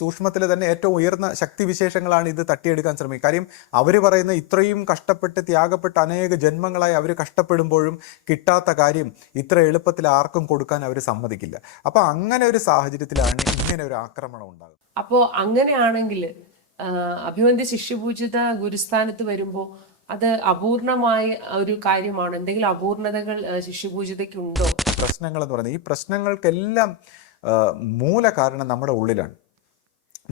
സൂക്ഷ്മത്തിൽ തന്നെ ഏറ്റവും ഉയർന്ന ശക്തിവിശേഷങ്ങളാണ് ഇത് തട്ടിയെടുക്കാൻ ശ്രമിക്കുക. കാര്യം അവർ പറയുന്ന ഇത്രയും കഷ്ടപ്പെട്ട് ത്യാഗപ്പെട്ട് അനേക ജന്മങ്ങളായി അവർ കഷ്ടപ്പെടുമ്പോഴും കിട്ടാത്ത കാര്യം ഇത്ര എളുപ്പത്തിൽ ആർക്കും കൊടുക്കാൻ അവർ സമ്മതിക്കില്ല. അപ്പോൾ അങ്ങനെ ഒരു സാഹചര്യത്തിലാണ് ഇങ്ങനെ ഒരു ആക്രമണം ഉണ്ടാകുന്നത്. അപ്പോൾ അങ്ങനെയാണെങ്കിൽ അഭിവന്ദ്യ ശിഷ്യപൂജിത ഗുരുസ്ഥാനത്ത് വരുമ്പോൾ അത് അപൂർണമായ ഒരു കാര്യമാണ്. എന്തെങ്കിലും അപൂർണതകൾ ശിഷ്യപൂജിതയ്ക്കുണ്ടോ? പ്രശ്നങ്ങൾ എന്ന് പറയുന്നത് ഈ പ്രശ്നങ്ങൾക്കെല്ലാം മൂല കാരണം നമ്മുടെ ഉള്ളിലാണ്.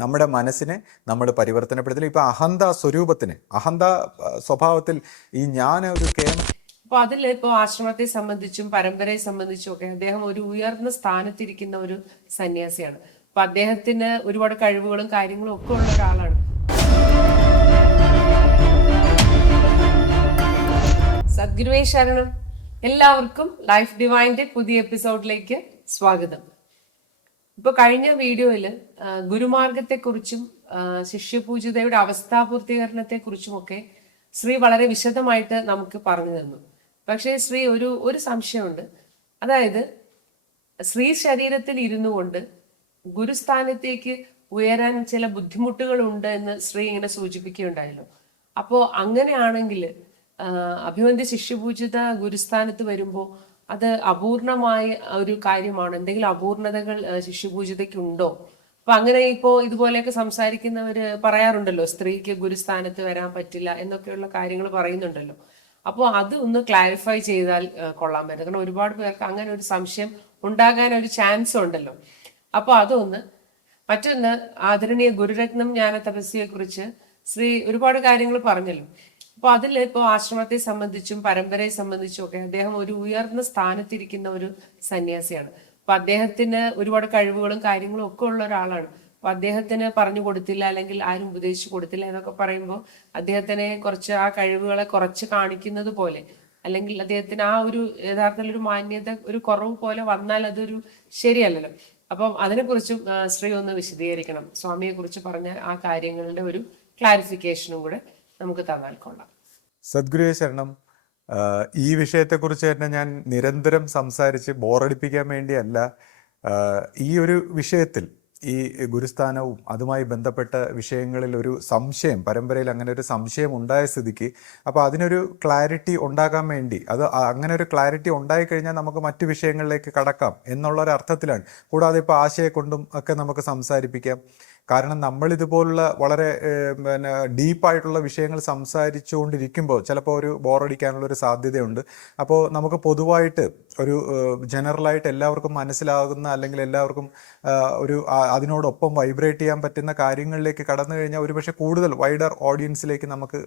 നമ്മുടെ മനസ്സിനെ നമ്മൾ പരിവർത്തനപ്പെടുത്തില്ല. ഇപ്പൊ അഹന്ത സ്വരൂപത്തിന്, അഹന്ത സ്വഭാവത്തിൽ ഈ ഞാൻ ഒരു അപ്പൊ അതിൽ ഇപ്പോൾ ആശ്രമത്തെ സംബന്ധിച്ചും പരമ്പരയെ സംബന്ധിച്ചും ഒക്കെ അദ്ദേഹം ഒരു ഉയർന്ന സ്ഥാനത്തിരിക്കുന്ന ഒരു സന്യാസിയാണ്. അപ്പൊ അദ്ദേഹത്തിന് ഒരുപാട് കഴിവുകളും കാര്യങ്ങളും ഒക്കെ ഉള്ള ഒരാളാണ്. സദ്ഗുരുവേ ശരണം. എല്ലാവർക്കും ലൈഫ് ഡിവൈൻ്റെ പുതിയ എപ്പിസോഡിലേക്ക് സ്വാഗതം. ഇപ്പൊ കഴിഞ്ഞ വീഡിയോയിൽ ഗുരുമാർഗത്തെക്കുറിച്ചും ശിഷ്യപൂജിതയുടെ അവസ്ഥാപൂർത്തീകരണത്തെക്കുറിച്ചുമൊക്കെ ശ്രീ വളരെ വിശദമായിട്ട് നമുക്ക് പറഞ്ഞു തന്നു. പക്ഷേ ശ്രീ ഒരു സംശയമുണ്ട്. അതായത് ശ്രീ ശരീരത്തിൽ ഇരുന്നു കൊണ്ട് ഗുരുസ്ഥാനത്തേക്ക് ഉയരാൻ ചില ബുദ്ധിമുട്ടുകളുണ്ട് എന്ന് ശ്രീ ഇങ്ങനെ സൂചിപ്പിക്കുകയുണ്ടായല്ലോ. അപ്പോൾ അങ്ങനെയാണെങ്കിൽ അഭിവന്ദ്യ ശിഷ്യപൂജിത ഗുരുസ്ഥാനത്ത് വരുമ്പോൾ അത് അപൂർണമായ ഒരു കാര്യമാണ്. എന്തെങ്കിലും അപൂർണതകൾ ശിഷ്യപൂജിതയ്ക്കുണ്ടോ? അപ്പൊ അങ്ങനെ ഇപ്പോ ഇതുപോലെയൊക്കെ സംസാരിക്കുന്നവര് പറയാറുണ്ടല്ലോ, സ്ത്രീക്ക് ഗുരുസ്ഥാനത്ത് വരാൻ പറ്റില്ല എന്നൊക്കെയുള്ള കാര്യങ്ങൾ പറയുന്നുണ്ടല്ലോ. അപ്പോൾ അത് ഒന്ന് ക്ലാരിഫൈ ചെയ്താൽ കൊള്ളാമായിരുന്നു. കാരണം ഒരുപാട് പേർക്ക് അങ്ങനെ ഒരു സംശയം ഉണ്ടാകാൻ ഒരു ചാൻസ് ഉണ്ടല്ലോ. അപ്പൊ അതൊന്ന്. മറ്റൊന്ന്, ആദരണീയ ഗുരുരത്നം ജ്ഞാന തപസ്യയെ കുറിച്ച് ശ്രീ ഒരുപാട് കാര്യങ്ങൾ പറഞ്ഞല്ലോ. അപ്പൊ അതിൽ ഇപ്പോൾ ആശ്രമത്തെ സംബന്ധിച്ചും പരമ്പരയെ സംബന്ധിച്ചും ഒക്കെ അദ്ദേഹം ഒരു ഉയർന്ന സ്ഥാനത്തിരിക്കുന്ന ഒരു സന്യാസിയാണ്. അപ്പൊ അദ്ദേഹത്തിന് ഒരുപാട് കഴിവുകളും കാര്യങ്ങളും ഒക്കെ ഉള്ള ഒരാളാണ്. അപ്പൊ അദ്ദേഹത്തിന് പറഞ്ഞു കൊടുത്തില്ല, അല്ലെങ്കിൽ ആരും ഉപദേശിച്ചു കൊടുത്തില്ല എന്നൊക്കെ പറയുമ്പോൾ അദ്ദേഹത്തിനെ കുറച്ച് ആ കഴിവുകളെ കുറച്ച് കാണിക്കുന്നത് പോലെ, അല്ലെങ്കിൽ അദ്ദേഹത്തിന് ആ ഒരു യഥാർത്ഥത്തിൽ ഒരു മാന്യത, ഒരു കുറവ് പോലെ വന്നാൽ അതൊരു ശരിയല്ലല്ലോ. അപ്പം അതിനെക്കുറിച്ചും ശ്രീ ഒന്ന് വിശദീകരിക്കണം. സ്വാമിയെ കുറിച്ച് പറഞ്ഞ ആ കാര്യങ്ങളുടെ ഒരു ക്ലാരിഫിക്കേഷനും കൂടെ നമുക്ക് തന്നാൽ കൊള്ളാം. സദ്ഗുരുവേ ശരണം. ഈ വിഷയത്തെക്കുറിച്ച് തന്നെ ഞാൻ നിരന്തരം സംസാരിച്ച് ബോറടിപ്പിക്കാൻ വേണ്ടിയല്ല. ഈ ഒരു വിഷയത്തിൽ, ഈ ഗുരുസ്ഥാനവും അതുമായി ബന്ധപ്പെട്ട വിഷയങ്ങളിൽ ഒരു സംശയം, പരമ്പരയിൽ അങ്ങനെ ഒരു സംശയം ഉണ്ടായ സ്ഥിതിക്ക് അപ്പോൾ അതിനൊരു ക്ലാരിറ്റി ഉണ്ടാകാൻ വേണ്ടി, അത് അങ്ങനെ ഒരു ക്ലാരിറ്റി ഉണ്ടായിക്കഴിഞ്ഞാൽ നമുക്ക് മറ്റു വിഷയങ്ങളിലേക്ക് കടക്കാം എന്നുള്ളൊരർത്ഥത്തിലാണ്. കൂടാതെ ഇപ്പോൾ ആശയക്കൊണ്ടും ഒക്കെ നമുക്ക് സംസാരിപ്പിക്കാം. കാരണം നമ്മളിതുപോലുള്ള വളരെ ഡീപ്പായിട്ടുള്ള വിഷയങ്ങൾ സംസാരിച്ചുകൊണ്ടിരിക്കുമ്പോൾ ചിലപ്പോൾ ഒരു ബോറടിക്കാനുള്ളൊരു സാധ്യതയുണ്ട്. അപ്പോൾ നമുക്ക് പൊതുവായിട്ട് ഒരു ജനറലായിട്ട് എല്ലാവർക്കും മനസ്സിലാകുന്ന, അല്ലെങ്കിൽ എല്ലാവർക്കും ഒരു അതിനോടൊപ്പം വൈബ്രേറ്റ് ചെയ്യാൻ പറ്റുന്ന കാര്യങ്ങളിലേക്ക് കടന്നു കഴിഞ്ഞാൽ ഒരുപക്ഷെ കൂടുതൽ വൈഡർ ഓഡിയൻസിലേക്ക് നമുക്ക്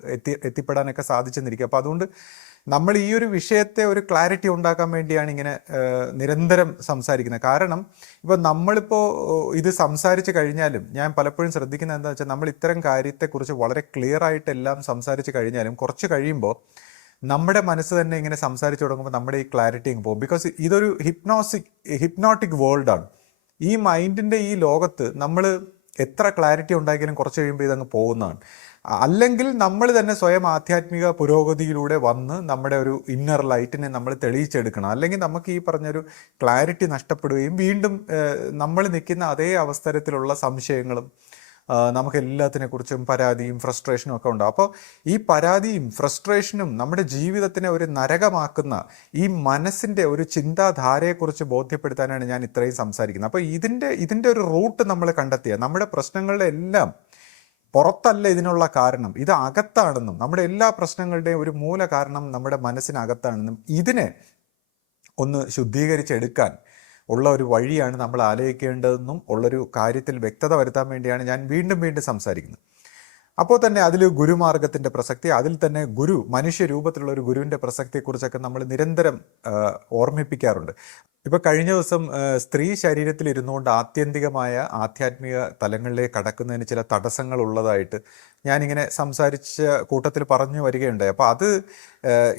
എത്തിപ്പെടാനൊക്കെ സാധിച്ചെന്നിരിക്കും. അപ്പോൾ അതുകൊണ്ട് നമ്മൾ ഈ ഒരു വിഷയത്തെ ഒരു ക്ലാരിറ്റി ഉണ്ടാക്കാൻ വേണ്ടിയാണ് ഇങ്ങനെ നിരന്തരം സംസാരിക്കുന്നത്. കാരണം ഇപ്പോൾ നമ്മളിപ്പോൾ ഇത് സംസാരിച്ച് കഴിഞ്ഞാലും, ഞാൻ പലപ്പോഴും ശ്രദ്ധിക്കുന്നത് എന്താണെന്ന് വെച്ചാൽ, നമ്മൾ ഇത്തരം കാര്യത്തെക്കുറിച്ച് വളരെ ക്ലിയർ ആയിട്ട് എല്ലാം സംസാരിച്ച് കഴിഞ്ഞാലും കുറച്ച് കഴിയുമ്പോൾ നമ്മുടെ മനസ്സ് തന്നെ ഇങ്ങനെ സംസാരിച്ച് തുടങ്ങുമ്പോൾ നമ്മുടെ ഈ ക്ലാരിറ്റി അങ്ങ് പോകും. ബിക്കോസ് ഇതൊരു ഹിപ്നോട്ടിക് വേൾഡാണ്. ഈ മൈൻഡിൻ്റെ ഈ ലോകത്ത് നമ്മൾ എത്ര ക്ലാരിറ്റി ഉണ്ടാക്കിയാലും കുറച്ച് കഴിയുമ്പോൾ ഇതങ്ങ് പോകുന്നതാണ്. അല്ലെങ്കിൽ നമ്മൾ തന്നെ സ്വയം ആധ്യാത്മിക പുരോഗതിയിലൂടെ വന്ന് നമ്മുടെ ഒരു ഇന്നർ ലൈറ്റിനെ നമ്മൾ തെളിയിച്ചെടുക്കണം. അല്ലെങ്കിൽ നമുക്ക് ഈ പറഞ്ഞൊരു ക്ലാരിറ്റി നഷ്ടപ്പെടുകയും വീണ്ടും നമ്മൾ നിൽക്കുന്ന അതേ അവസരത്തിലുള്ള സംശയങ്ങളും നമുക്ക് എല്ലാത്തിനെക്കുറിച്ചും പരാതിയും ഫ്രസ്ട്രേഷനും ഒക്കെ ഉണ്ടാകും. അപ്പോൾ ഈ പരാതിയും ഫ്രസ്ട്രേഷനും നമ്മുടെ ജീവിതത്തിനെ ഒരു നരകമാക്കുന്ന ഈ മനസ്സിൻ്റെ ഒരു ചിന്താധാരയെക്കുറിച്ച് ബോധ്യപ്പെടുത്താനാണ് ഞാൻ ഇത്രയും സംസാരിക്കുന്നത്. അപ്പോൾ ഇതിൻ്റെ ഒരു റൂട്ട് നമ്മൾ കണ്ടെത്തിയ, നമ്മുടെ പ്രശ്നങ്ങളുടെ എല്ലാം പുറത്തല്ല ഇതിനുള്ള കാരണം, ഇത് അകത്താണെന്നും, നമ്മുടെ എല്ലാ പ്രശ്നങ്ങളുടെയും ഒരു മൂല കാരണം നമ്മുടെ മനസ്സിനകത്താണെന്നും ഇതിനെ ഒന്ന് ശുദ്ധീകരിച്ചെടുക്കാൻ ഉള്ള ഒരു വഴിയാണ് നമ്മൾ ആലോചിക്കേണ്ടതെന്നും ഉള്ളൊരു കാര്യത്തിൽ വ്യക്തത വരുത്താൻ വേണ്ടിയാണ് ഞാൻ വീണ്ടും സംസാരിക്കുന്നത്. അപ്പോൾ തന്നെ അതിൽ ഗുരുമാർഗത്തിൻ്റെ പ്രസക്തി, അതിൽ തന്നെ മനുഷ്യ രൂപത്തിലുള്ള ഒരു ഗുരുവിൻ്റെ പ്രസക്തിയെക്കുറിച്ചൊക്കെ നമ്മൾ നിരന്തരം ഓർമ്മിപ്പിക്കാറുണ്ട്. ഇപ്പോൾ കഴിഞ്ഞ ദിവസം സ്ത്രീ ശരീരത്തിൽ ഇരുന്നുകൊണ്ട് ആത്യന്തികമായ ആധ്യാത്മിക തലങ്ങളിലേക്ക് കടക്കുന്നതിന് ചില തടസ്സങ്ങൾ ഉള്ളതായിട്ട് ഞാനിങ്ങനെ സംസാരിച്ച കൂട്ടത്തിൽ പറഞ്ഞു വരികയുണ്ടായി. അപ്പോൾ അത്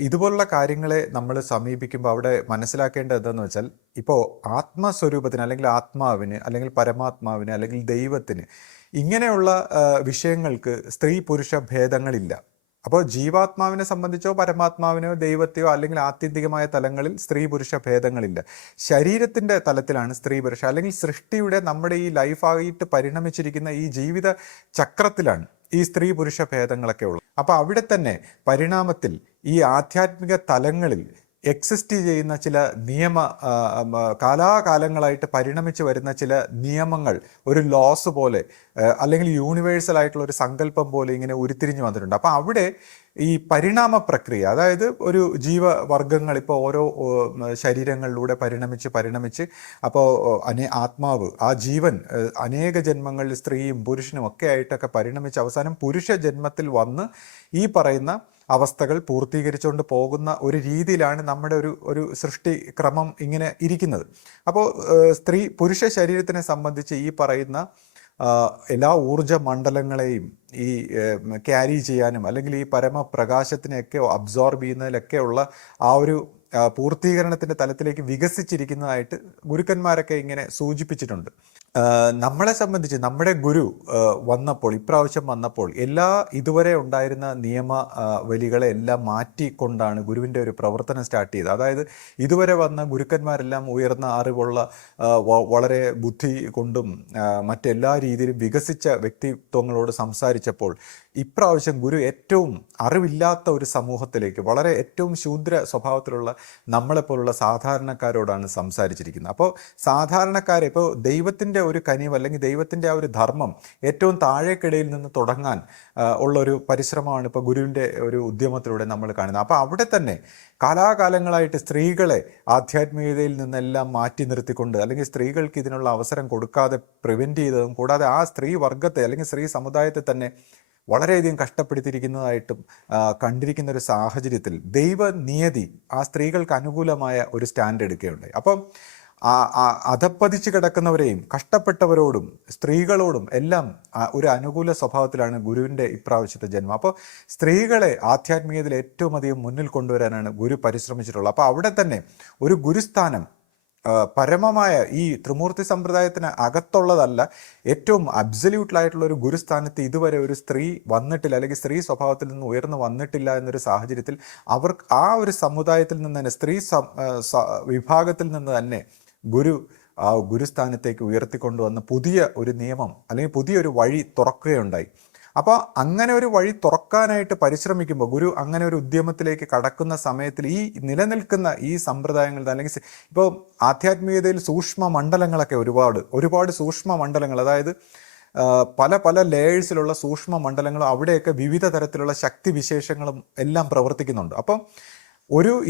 ഇതുപോലുള്ള കാര്യങ്ങളെ നമ്മൾ സമീപിക്കുമ്പോൾ അവിടെ മനസ്സിലാക്കേണ്ടത് എന്താണെന്ന് വെച്ചാൽ, ഇപ്പോൾ ആത്മസ്വരൂപത്തിന്, അല്ലെങ്കിൽ ആത്മാവിന്, അല്ലെങ്കിൽ പരമാത്മാവിന്, അല്ലെങ്കിൽ ദൈവത്തിന്, ഇങ്ങനെയുള്ള വിഷയങ്ങൾക്ക് സ്ത്രീ പുരുഷ ഭേദങ്ങളില്ല. അപ്പോൾ ജീവാത്മാവിനെ സംബന്ധിച്ചോ പരമാത്മാവിനോ ദൈവത്തെയോ അല്ലെങ്കിൽ ആത്യന്തികമായ തലങ്ങളിൽ സ്ത്രീ പുരുഷ ഭേദങ്ങളില്ല. ശരീരത്തിൻ്റെ തലത്തിലാണ് സ്ത്രീ പുരുഷ, അല്ലെങ്കിൽ സൃഷ്ടിയുടെ നമ്മുടെ ഈ ലൈഫായിട്ട് പരിണമിച്ചിരിക്കുന്ന ഈ ജീവിത ചക്രത്തിലാണ് ഈ സ്ത്രീ പുരുഷ ഭേദങ്ങളൊക്കെ ഉള്ളത്. അപ്പോൾ അവിടെ തന്നെ പരിണാമത്തിൽ ഈ ആധ്യാത്മിക തലങ്ങളിൽ എക്സിസ്റ്റ് ചെയ്യുന്ന ചില കാലാകാലങ്ങളായിട്ട് പരിണമിച്ച് വരുന്ന ചില നിയമങ്ങൾ ഒരു ലോസ് പോലെ അല്ലെങ്കിൽ യൂണിവേഴ്സൽ ആയിട്ടുള്ള ഒരു സങ്കല്പം പോലെ ഇങ്ങനെ ഉരുത്തിരിഞ്ഞു വന്നിട്ടുണ്ട്. അപ്പോൾ അവിടെ ഈ പരിണാമ പ്രക്രിയ, അതായത് ഒരു ജീവവർഗങ്ങൾ ഇപ്പോൾ ഓരോ ശരീരങ്ങളിലൂടെ പരിണമിച്ച് അപ്പോൾ ആത്മാവ്, ആ ജീവൻ അനേക ജന്മങ്ങളിൽ സ്ത്രീയും പുരുഷനും ഒക്കെ ആയിട്ടൊക്കെ പരിണമിച്ച് അവസാനം പുരുഷ ജന്മത്തിൽ വന്ന് ഈ പറയുന്ന അവസ്ഥകൾ പൂർത്തീകരിച്ചുകൊണ്ട് പോകുന്ന ഒരു രീതിയിലാണ് നമ്മുടെ ഒരു സൃഷ്ടി ക്രമം ഇങ്ങനെ ഇരിക്കുന്നത്. അപ്പോൾ പുരുഷ ശരീരത്തിനെ സംബന്ധിച്ച് ഈ പറയുന്ന എല്ലാ ഊർജ മണ്ഡലങ്ങളെയും ഈ ക്യാരി ചെയ്യാനും അല്ലെങ്കിൽ ഈ പരമപ്രകാശത്തിനെയൊക്കെ അബ്സോർബ് ചെയ്യുന്നതിലൊക്കെയുള്ള ആ ഒരു പൂർത്തീകരണത്തിൻ്റെ തലത്തിലേക്ക് വികസിച്ചിരിക്കുന്നതായിട്ട് ഗുരുക്കന്മാരൊക്കെ ഇങ്ങനെ സൂചിപ്പിച്ചിട്ടുണ്ട്. നമ്മളെ സംബന്ധിച്ച് നമ്മുടെ ഗുരു ഇപ്രാവശ്യം വന്നപ്പോൾ എല്ലാ ഇതുവരെ ഉണ്ടായിരുന്ന നിയമവലികളെ എല്ലാം മാറ്റിക്കൊണ്ടാണ് ഗുരുവിൻ്റെ ഒരു പ്രവർത്തനം സ്റ്റാർട്ട് ചെയ്തത്. അതായത് ഇതുവരെ വന്ന ഗുരുക്കന്മാരെല്ലാം ഉയർന്ന അറിവുള്ള വളരെ ബുദ്ധി കൊണ്ടും മറ്റെല്ലാ രീതിയിലും വികസിച്ച വ്യക്തിത്വങ്ങളോട് സംസാരിച്ചപ്പോൾ ഇപ്രാവശ്യം ഗുരു ഏറ്റവും അറിവില്ലാത്ത ഒരു സമൂഹത്തിലേക്ക്, വളരെ ഏറ്റവും ശൂദ്ര സ്വഭാവത്തിലുള്ള നമ്മളെപ്പോലുള്ള സാധാരണക്കാരോടാണ് സംസാരിച്ചിരിക്കുന്നത്. അപ്പോൾ സാധാരണക്കാരെ ഇപ്പോൾ ദൈവത്തിൻ്റെ ഒരു കനിവ് അല്ലെങ്കിൽ ദൈവത്തിൻ്റെ ആ ഒരു ധർമ്മം ഏറ്റവും താഴേക്കിടയിൽ നിന്ന് തുടങ്ങാൻ ഉള്ളൊരു പരിശ്രമമാണ് ഇപ്പോൾ ഗുരുവിൻ്റെ ഒരു ഉദ്യമത്തിലൂടെ നമ്മൾ കാണുന്നത്. അപ്പോൾ അവിടെ തന്നെ കാലാകാലങ്ങളായിട്ട് സ്ത്രീകളെ ആധ്യാത്മികതയിൽ നിന്നെല്ലാം മാറ്റി നിർത്തിക്കൊണ്ട് അല്ലെങ്കിൽ സ്ത്രീകൾക്ക് ഇതിനുള്ള അവസരം കൊടുക്കാതെ പ്രിവെൻറ്റ് ചെയ്തതും, കൂടാതെ ആ സ്ത്രീ വർഗത്തെ അല്ലെങ്കിൽ സ്ത്രീ സമുദായത്തെ തന്നെ വളരെയധികം കഷ്ടപ്പെടുത്തിയിരിക്കുന്നതായിട്ടും കണ്ടിരിക്കുന്ന ഒരു സാഹചര്യത്തിൽ ദൈവനിയതി ആ സ്ത്രീകൾക്ക് അനുകൂലമായ ഒരു സ്റ്റാൻഡ് എടുക്കുകയുണ്ടായി. അപ്പം അധപ്പതിച്ച് കിടക്കുന്നവരെയും കഷ്ടപ്പെട്ടവരോടും സ്ത്രീകളോടും എല്ലാം ഒരു അനുകൂല സ്വഭാവത്തിലാണ് ഗുരുവിൻ്റെ ഇപ്രാവശ്യത്തെ ജന്മം. അപ്പോൾ സ്ത്രീകളെ ആധ്യാത്മികതയിൽ ഏറ്റവും അധികം മുന്നിൽ കൊണ്ടുവരാനാണ് ഗുരു പരിശ്രമിച്ചിട്ടുള്ളത്. അപ്പോൾ അവിടെ തന്നെ ഒരു ഗുരുസ്ഥാനം പരമമായ ഈ ത്രിമൂർത്തി സമ്പ്രദായത്തിന് അകത്തുള്ളതല്ല, ഏറ്റവും അബ്സല്യൂട്ടിലായിട്ടുള്ള ഒരു ഗുരുസ്ഥാനത്ത് ഇതുവരെ ഒരു സ്ത്രീ വന്നിട്ടില്ല, അല്ലെങ്കിൽ സ്ത്രീ സ്വഭാവത്തിൽ നിന്ന് ഉയർന്നു വന്നിട്ടില്ല എന്നൊരു സാഹചര്യത്തിൽ അവർക്ക് ആ ഒരു സമുദായത്തിൽ നിന്ന് തന്നെ സ്ത്രീ വിഭാഗത്തിൽ നിന്ന് തന്നെ ഗുരു ആ ഗുരുസ്ഥാനത്തേക്ക് ഉയർത്തിക്കൊണ്ടുവന്ന് പുതിയ ഒരു നിയമം അല്ലെങ്കിൽ പുതിയൊരു വഴി തുറക്കുകയുണ്ടായി. അപ്പോൾ അങ്ങനെ ഒരു വഴി തുറക്കാനായിട്ട് പരിശ്രമിക്കുമ്പോൾ ഗുരു അങ്ങനെ ഒരു ഉദ്യമത്തിലേക്ക് കടക്കുന്ന സമയത്തിൽ ഈ നിലനിൽക്കുന്ന ഈ സമ്പ്രദായങ്ങൾ, അല്ലെങ്കിൽ ഇപ്പോൾ ആധ്യാത്മികതയിൽ സൂക്ഷ്മ മണ്ഡലങ്ങളൊക്കെ ഒരുപാട് സൂക്ഷ്മ മണ്ഡലങ്ങൾ, അതായത് പല പല ലേയേഴ്സിലുള്ള സൂക്ഷ്മ മണ്ഡലങ്ങളും അവിടെയൊക്കെ വിവിധ തരത്തിലുള്ള ശക്തി വിശേഷങ്ങളും എല്ലാം പ്രവർത്തിക്കുന്നുണ്ട്. അപ്പം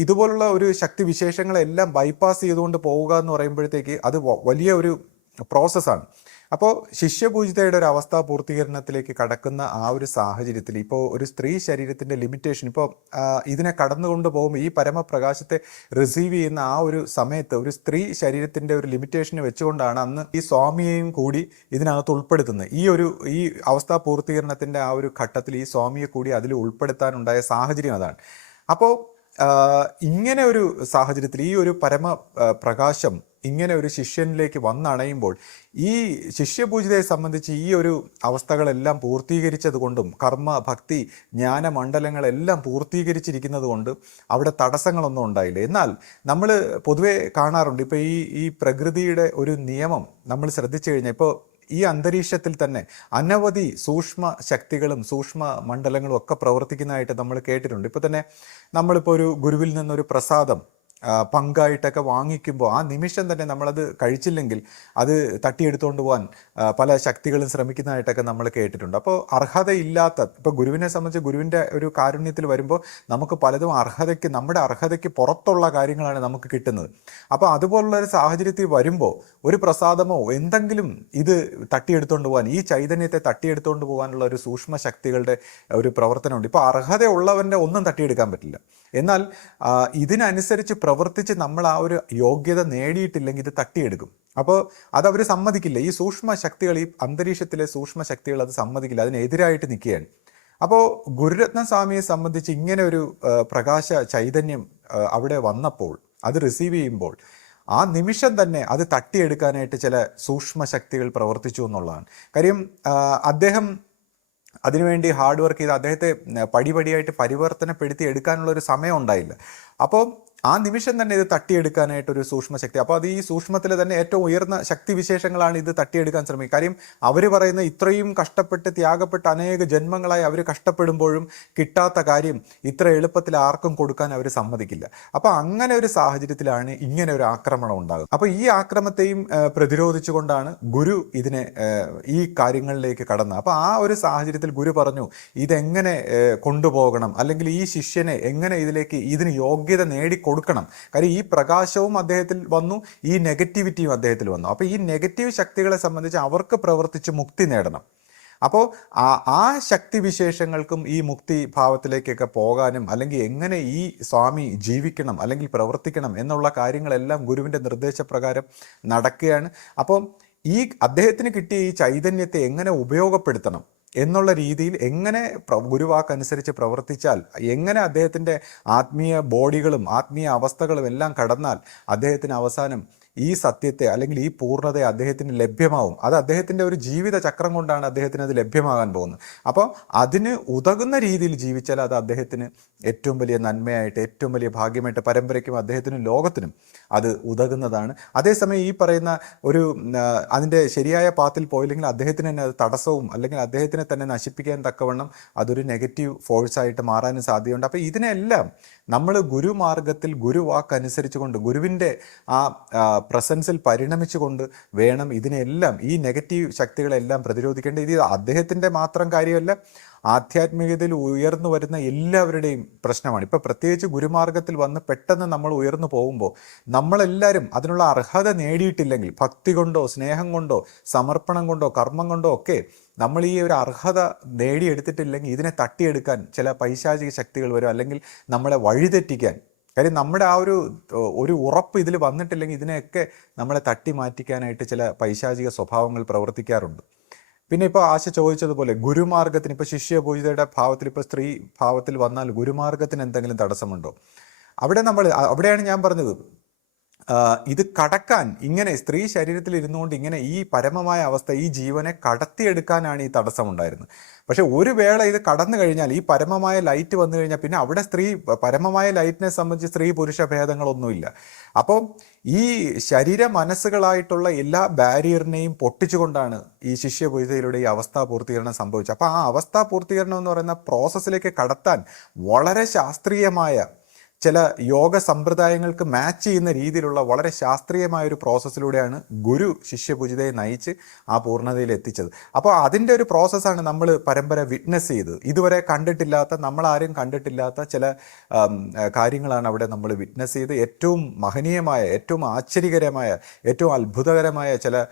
ഇതുപോലുള്ള ഒരു ശക്തി വിശേഷങ്ങളെല്ലാം ബൈപ്പാസ് ചെയ്തുകൊണ്ട് പോവുക എന്ന് പറയുമ്പോഴത്തേക്ക് അത് വലിയ ഒരു പ്രോസസ്സാണ്. അപ്പോൾ ശിഷ്യപൂജിതയുടെ ഒരു അവസ്ഥാ പൂർത്തീകരണത്തിലേക്ക് കടക്കുന്ന ആ ഒരു സാഹചര്യത്തിൽ ഇപ്പോൾ ഒരു സ്ത്രീ ശരീരത്തിൻ്റെ ലിമിറ്റേഷൻ, ഇപ്പോൾ ഇതിനെ കടന്നുകൊണ്ട് പോകുമ്പോൾ ഈ പരമപ്രകാശത്തെ റിസീവ് ചെയ്യുന്ന ആ ഒരു സമയത്ത് ഒരു സ്ത്രീ ശരീരത്തിൻ്റെ ഒരു ലിമിറ്റേഷന് വെച്ചുകൊണ്ടാണ് അന്ന് ഈ സ്വാമിയെയും കൂടി ഇതിനകത്ത് ഉൾപ്പെടുത്തുന്നത്. ഈ അവസ്ഥാ പൂർത്തീകരണത്തിൻ്റെ ആ ഒരു ഘട്ടത്തിൽ ഈ സ്വാമിയെ കൂടി അതിൽ ഉൾപ്പെടുത്താനുണ്ടായ സാഹചര്യം അതാണ്. അപ്പോൾ ഇങ്ങനെ ഒരു സാഹചര്യത്തിൽ ഈ ഒരു പ്രകാശം ഇങ്ങനെ ഒരു ശിഷ്യനിലേക്ക് വന്നണയുമ്പോൾ ഈ ശിഷ്യപൂജിതയെ സംബന്ധിച്ച് ഈ ഒരു അവസ്ഥകളെല്ലാം പൂർത്തീകരിച്ചത് കൊണ്ടും കർമ്മ ഭക്തി ജ്ഞാന മണ്ഡലങ്ങളെല്ലാം പൂർത്തീകരിച്ചിരിക്കുന്നത് കൊണ്ട് അവിടെ തടസ്സങ്ങളൊന്നും ഉണ്ടായില്ല. എന്നാൽ നമ്മൾ പൊതുവെ കാണാറുണ്ട്, ഇപ്പോൾ ഈ പ്രകൃതിയുടെ ഒരു നിയമം നമ്മൾ ശ്രദ്ധിച്ചു കഴിഞ്ഞാൽ ഇപ്പോൾ ഈ അന്തരീക്ഷത്തിൽ തന്നെ അനവധി സൂക്ഷ്മ ശക്തികളും സൂക്ഷ്മ മണ്ഡലങ്ങളും ഒക്കെ പ്രവർത്തിക്കുന്നതായിട്ട് നമ്മൾ കേട്ടിട്ടുണ്ട്. ഇപ്പോൾ തന്നെ നമ്മളിപ്പോൾ ഒരു ഗുരുവിൽ നിന്നൊരു പ്രസാദം പങ്കായിട്ടൊക്കെ വാങ്ങിക്കുമ്പോൾ ആ നിമിഷം തന്നെ നമ്മളത് കഴിച്ചില്ലെങ്കിൽ അത് തട്ടിയെടുത്തുകൊണ്ട് പോകാൻ പല ശക്തികളും ശ്രമിക്കുന്നതായിട്ടൊക്കെ നമ്മൾ കേട്ടിട്ടുണ്ട്. അപ്പോൾ അർഹതയില്ലാത്ത, ഇപ്പോൾ ഗുരുവിനെ സംബന്ധിച്ച് ഗുരുവിൻ്റെ ഒരു കാരുണ്യത്തിൽ വരുമ്പോൾ നമുക്ക് പലതും നമ്മുടെ അർഹതയ്ക്ക് പുറത്തുള്ള കാര്യങ്ങളാണ് നമുക്ക് കിട്ടുന്നത്. അപ്പോൾ അതുപോലുള്ള ഒരു സാഹചര്യത്തിൽ വരുമ്പോൾ ഒരു പ്രസാദമോ എന്തെങ്കിലും ഇത് തട്ടിയെടുത്തുകൊണ്ട് പോകാൻ, ഈ ചൈതന്യത്തെ തട്ടിയെടുത്തുകൊണ്ട് പോകാനുള്ള ഒരു സൂക്ഷ്മ ശക്തികളുടെ ഒരു പ്രവർത്തനമുണ്ട്. ഇപ്പോൾ അർഹതയുള്ളവൻ്റെ ഒന്നും തട്ടിയെടുക്കാൻ പറ്റില്ല. എന്നാൽ ഇതിനനുസരിച്ച് പ്രവർത്തിച്ച് നമ്മൾ ആ ഒരു യോഗ്യത നേടിയിട്ടില്ലെങ്കിൽ ഇത് തട്ടിയെടുക്കും. അപ്പോൾ അതവർ സമ്മതിക്കില്ല. ഈ സൂക്ഷ്മ ശക്തികൾ, ഈ അന്തരീക്ഷത്തിലെ സൂക്ഷ്മ ശക്തികൾ അത് സമ്മതിക്കില്ല, അതിനെതിരായിട്ട് നിൽക്കുകയാണ്. അപ്പോൾ ഗുരുരത്ന സ്വാമിയെ സംബന്ധിച്ച് ഇങ്ങനെ ഒരു പ്രകാശ ചൈതന്യം അവിടെ വന്നപ്പോൾ, അത് റിസീവ് ചെയ്യുമ്പോൾ ആ നിമിഷം തന്നെ അത് തട്ടിയെടുക്കാനായിട്ട് ചില സൂക്ഷ്മ ശക്തികൾ പ്രവർത്തിച്ചു എന്നുള്ളതാണ് കാര്യം. അദ്ദേഹം അതിനുവേണ്ടി ഹാർഡ് വർക്ക് ചെയ്ത് അദ്ദേഹത്തെ പടിപടിയായിട്ട് പരിവർത്തനപ്പെടുത്തി എടുക്കാനുള്ള ഒരു സമയം ഉണ്ടായില്ല. അപ്പോൾ ആ നിമിഷം തന്നെ ഇത് തട്ടിയെടുക്കാനായിട്ടൊരു സൂക്ഷ്മശക്തി, അപ്പോൾ അത് ഈ സൂക്ഷ്മത്തിൽ തന്നെ ഏറ്റവും ഉയർന്ന ശക്തി വിശേഷങ്ങളാണ് ഇത് തട്ടിയെടുക്കാൻ ശ്രമിക്കുക. കാര്യം അവർ പറയുന്ന ഇത്രയും കഷ്ടപ്പെട്ട് ത്യാഗപ്പെട്ട് അനേക ജന്മങ്ങളായി അവർ കഷ്ടപ്പെടുമ്പോഴും കിട്ടാത്ത കാര്യം ഇത്ര എളുപ്പത്തിൽ ആർക്കും കൊടുക്കാൻ അവർ സമ്മതിക്കില്ല. അപ്പോൾ അങ്ങനെ ഒരു സാഹചര്യത്തിലാണ് ഇങ്ങനെ ഒരു ആക്രമണം ഉണ്ടാകുന്നത്. അപ്പോൾ ഈ ആക്രമത്തെയും പ്രതിരോധിച്ചുകൊണ്ടാണ് ഗുരു ഇതിനെ ഈ കാര്യങ്ങളിലേക്ക് കടന്നത്. അപ്പോൾ ആ ഒരു സാഹചര്യത്തിൽ ഗുരു പറഞ്ഞു ഇതെങ്ങനെ കൊണ്ടുപോകണം, അല്ലെങ്കിൽ ഈ ശിഷ്യനെ എങ്ങനെ ഇതിന് യോഗ്യത നേടിക്കൊടുക്കണം. കാര്യം ഈ പ്രകാശവും അദ്ദേഹത്തിൽ വന്നു, ഈ നെഗറ്റിവിറ്റിയും അദ്ദേഹത്തിൽ വന്നു. അപ്പോൾ ഈ നെഗറ്റീവ് ശക്തികളെ സംബന്ധിച്ച് അവർക്ക് പ്രവർത്തിച്ച് മുക്തി നേടണം. അപ്പോൾ ആ ശക്തി വിശേഷങ്ങൾക്കും ഈ മുക്തി ഭാവത്തിലേക്കൊക്കെ പോകാനും, അല്ലെങ്കിൽ എങ്ങനെ ഈ സ്വാമി ജീവിക്കണം അല്ലെങ്കിൽ പ്രവർത്തിക്കണം എന്നുള്ള കാര്യങ്ങളെല്ലാം ഗുരുവിൻ്റെ നിർദ്ദേശപ്രകാരം നടക്കുകയാണ്. അപ്പോൾ ഈ അദ്ദേഹത്തിന് കിട്ടിയ ഈ ചൈതന്യത്തെ എങ്ങനെ ഉപയോഗപ്പെടുത്തണം എന്നുള്ള രീതിയിൽ, എങ്ങനെ ഗുരുവാക്കനുസരിച്ച് പ്രവർത്തിച്ചാൽ, എങ്ങനെ അദ്ദേഹത്തിൻ്റെ ആത്മീയ ബോഡികളും ആത്മീയ അവസ്ഥകളും എല്ലാം കടന്നാൽ അദ്ദേഹത്തിന് അവസാനം ഈ സത്യത്തെ അല്ലെങ്കിൽ ഈ പൂർണ്ണതയെ അദ്ദേഹത്തിന് ലഭ്യമാവും. അത് അദ്ദേഹത്തിൻ്റെ ഒരു ജീവിത ചക്രം കൊണ്ടാണ് അദ്ദേഹത്തിന് അത് ലഭ്യമാകാൻ പോകുന്നത്. അപ്പോൾ അതിന് ഉതകുന്ന രീതിയിൽ ജീവിച്ചാൽ അത് അദ്ദേഹത്തിന് ഏറ്റവും വലിയ നന്മയായിട്ട്, ഏറ്റവും വലിയ ഭാഗ്യമായിട്ട് പരമ്പരയ്ക്കും അദ്ദേഹത്തിനും ലോകത്തിനും അത് ഉതകുന്നതാണ്. അതേസമയം ഈ പറയുന്ന ഒരു അതിൻ്റെ ശരിയായ പാത്തിൽ പോയില്ലെങ്കിൽ അദ്ദേഹത്തിന് തന്നെ അത് തടസ്സവും, അല്ലെങ്കിൽ അദ്ദേഹത്തിനെ തന്നെ നശിപ്പിക്കാൻ തക്കവണ്ണം അതൊരു നെഗറ്റീവ് ഫോഴ്സായിട്ട് മാറാനും സാധ്യതയുണ്ട്. അപ്പോൾ ഇതിനെല്ലാം നമ്മൾ ഗുരുമാർഗത്തിൽ ഗുരുവാക്കനുസരിച്ചുകൊണ്ട് ഗുരുവിൻ്റെ ആ പ്രസൻസിൽ പരിണമിച്ചുകൊണ്ട് വേണം ഇതിനെല്ലാം, ഈ നെഗറ്റീവ് ശക്തികളെല്ലാം പ്രതിരോധിക്കേണ്ടത്. ഇത് അദ്ദേഹത്തിൻ്റെ മാത്രം കാര്യമല്ല, ആധ്യാത്മികതയിൽ ഉയർന്നു വരുന്ന എല്ലാവരുടെയും പ്രശ്നമാണ്. ഇപ്പോൾ പ്രത്യേകിച്ച് ഗുരുമാർഗത്തിൽ വന്ന് പെട്ടെന്ന് നമ്മൾ ഉയർന്നു പോകുമ്പോൾ നമ്മളെല്ലാവരും അതിനുള്ള അർഹത നേടിയിട്ടില്ലെങ്കിൽ, ഭക്തി കൊണ്ടോ സ്നേഹം കൊണ്ടോ സമർപ്പണം കൊണ്ടോ കർമ്മം കൊണ്ടോ ഒക്കെ നമ്മൾ ഈ ഒരു അർഹത നേടിയെടുത്തിട്ടില്ലെങ്കിൽ ഇതിനെ തട്ടിയെടുക്കാൻ ചില പൈശാചിക ശക്തികൾ വരും, അല്ലെങ്കിൽ നമ്മളെ വഴിതെറ്റിക്കാൻ. കാര്യം നമ്മുടെ ആ ഒരു ഉറപ്പ് ഇതിൽ വന്നിട്ടില്ലെങ്കിൽ ഇതിനെയൊക്കെ നമ്മളെ തട്ടി മാറ്റിക്കാനായിട്ട് ചില പൈശാചിക സ്വഭാവങ്ങൾ പ്രവർത്തിക്കാറുണ്ട്. പിന്നെ ഇപ്പോൾ ആശ ചോദിച്ചതുപോലെ ഗുരുമാർഗത്തിന്, ഇപ്പോൾ ശിഷ്യപൂജിതയുടെ ഭാവത്തിൽ, ഇപ്പോൾ സ്ത്രീ ഭാവത്തിൽ വന്നാൽ ഗുരുമാർഗത്തിന് എന്തെങ്കിലും തടസ്സമുണ്ടോ? അവിടെയാണ് ഞാൻ പറഞ്ഞത്, ഇത് കടക്കാൻ, ഇങ്ങനെ സ്ത്രീ ശരീരത്തിൽ ഇരുന്നുകൊണ്ട് ഇങ്ങനെ ഈ പരമമായ അവസ്ഥ, ഈ ജീവനെ കടത്തിയെടുക്കാനാണ് ഈ തടസ്സമുണ്ടായിരുന്നത്. പക്ഷെ ഒരു വേള ഇത് കടന്നു കഴിഞ്ഞാൽ, ഈ പരമമായ ലൈറ്റ് വന്നു കഴിഞ്ഞാൽ, പിന്നെ അവിടെ പരമമായ ലൈറ്റിനെ സംബന്ധിച്ച് സ്ത്രീ പുരുഷ ഭേദങ്ങളൊന്നുമില്ല. അപ്പോൾ ഈ ശരീര മനസ്സുകളായിട്ടുള്ള എല്ലാ ബാരിയറിനെയും പൊട്ടിച്ചുകൊണ്ടാണ് ഈ ശിഷ്യപൂജിതയിലൂടെ ഈ അവസ്ഥാപൂർത്തീകരണം സംഭവിച്ചത്. അപ്പോൾ ആ അവസ്ഥാപൂർത്തീകരണം എന്ന് പറയുന്ന പ്രോസസ്സിലേക്ക് കടത്താൻ വളരെ ശാസ്ത്രീയമായ ചില യോഗ സമ്പ്രദായങ്ങൾക്ക് മാച്ച് ചെയ്യുന്ന രീതിയിലുള്ള വളരെ ശാസ്ത്രീയമായൊരു പ്രോസസ്സിലൂടെയാണ് ഗുരു ശിഷ്യപൂജിതയെ നയിച്ച് ആ പൂർണ്ണതയിൽ എത്തിച്ചത്. അപ്പോൾ അതിൻ്റെ ഒരു പ്രോസസ്സാണ് നമ്മൾ പരമ്പര വിറ്റ്നസ് ചെയ്തത്. ഇതുവരെ കണ്ടിട്ടില്ലാത്ത, നമ്മളാരും കണ്ടിട്ടില്ലാത്ത ചില കാര്യങ്ങളാണ് അവിടെ നമ്മൾ വിറ്റ്നസ് ചെയ്ത്. ഏറ്റവും മഹനീയമായ, ഏറ്റവും ആശ്ചര്യകരമായ, ഏറ്റവും അത്ഭുതകരമായ ചില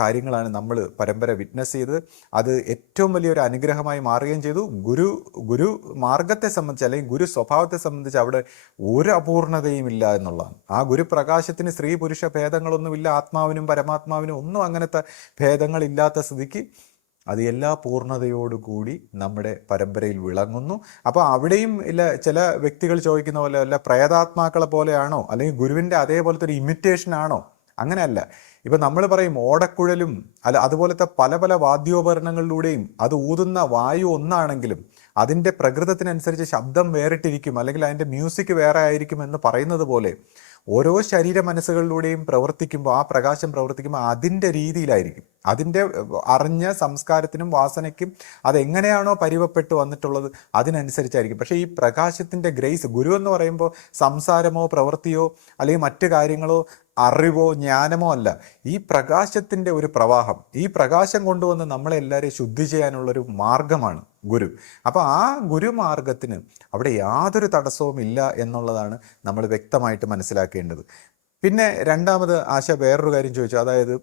കാര്യങ്ങളാണ് നമ്മൾ പരമ്പര വിറ്റ്നസ് ചെയ്ത്. അത് ഏറ്റവും വലിയൊരു അനുഗ്രഹമായി മാറുകയും ചെയ്തു. ഗുരു മാർഗത്തെ സംബന്ധിച്ച്, അല്ലെങ്കിൽ ഗുരു സ്വഭാവത്തെ സംബന്ധിച്ച് അവിടെ ഒരു അപൂർണതയും ഇല്ല എന്നുള്ളതാണ്. ആ ഗുരുപ്രകാശത്തിന് സ്ത്രീ പുരുഷ ഭേദങ്ങളൊന്നുമില്ല. ആത്മാവിനും പരമാത്മാവിനും ഒന്നും അങ്ങനത്തെ ഭേദങ്ങളില്ലാത്ത സ്ഥിതിക്ക് അത് എല്ലാ പൂർണ്ണതയോടുകൂടി നമ്മുടെ പരമ്പരയിൽ വിളങ്ങുന്നു. അപ്പോൾ അവിടെയും ഇല്ല, ചില വ്യക്തികൾ ചോദിക്കുന്ന പോലെ അല്ല പ്രേതാത്മാക്കളെ പോലെയാണോ, അല്ലെങ്കിൽ ഗുരുവിൻ്റെ അതേപോലത്തെ ഒരു ഇമിറ്റേഷൻ ആണോ? അങ്ങനെയല്ല. ഇപ്പം നമ്മൾ പറയും ഓടക്കുഴലും അതുപോലത്തെ പല പല വാദ്യോപകരണങ്ങളിലൂടെയും അത് ഊതുന്ന വായു ഒന്നാണെങ്കിലും അതിൻ്റെ പ്രകൃതത്തിനനുസരിച്ച് ശബ്ദം വേറിട്ടിരിക്കും, അല്ലെങ്കിൽ അതിൻ്റെ മ്യൂസിക് വേറെ ആയിരിക്കും എന്ന് പറയുന്നത് പോലെ ഓരോ ശരീര മനസ്സുകളിലൂടെയും പ്രവർത്തിക്കുമ്പോൾ, ആ പ്രകാശം പ്രവർത്തിക്കുമ്പോൾ അതിൻ്റെ രീതിയിലായിരിക്കും, അതിൻ്റെ അറിഞ്ഞ സംസ്കാരത്തിനും വാസനയ്ക്കും അതെങ്ങനെയാണോ പരിവപ്പെട്ട് വന്നിട്ടുള്ളത് അതിനനുസരിച്ചായിരിക്കും. പക്ഷേ ഈ പ്രകാശത്തിൻ്റെ ഗ്രേസ്, ഗുരു എന്ന് പറയുമ്പോൾ സംസാരമോ പ്രവൃത്തിയോ അല്ലെങ്കിൽ മറ്റു കാര്യങ്ങളോ അറിവോ ജ്ഞാനമോ അല്ല, ഈ പ്രകാശത്തിൻ്റെ ഒരു പ്രവാഹം, ഈ പ്രകാശം കൊണ്ടുവന്ന് നമ്മളെല്ലാവരെയും ശുദ്ധി ചെയ്യാനുള്ളൊരു മാർഗമാണ് ഗുരു. അപ്പോൾ ആ ഗുരുമാർഗത്തിന് അവിടെ യാതൊരു തടസ്സവും ഇല്ല എന്നുള്ളതാണ് നമ്മൾ വ്യക്തമായിട്ട് മനസ്സിലാക്കേണ്ടത്. പിന്നെ രണ്ടാമത് ആശ വേറൊരു കാര്യം ചോദിച്ചു, അതായത്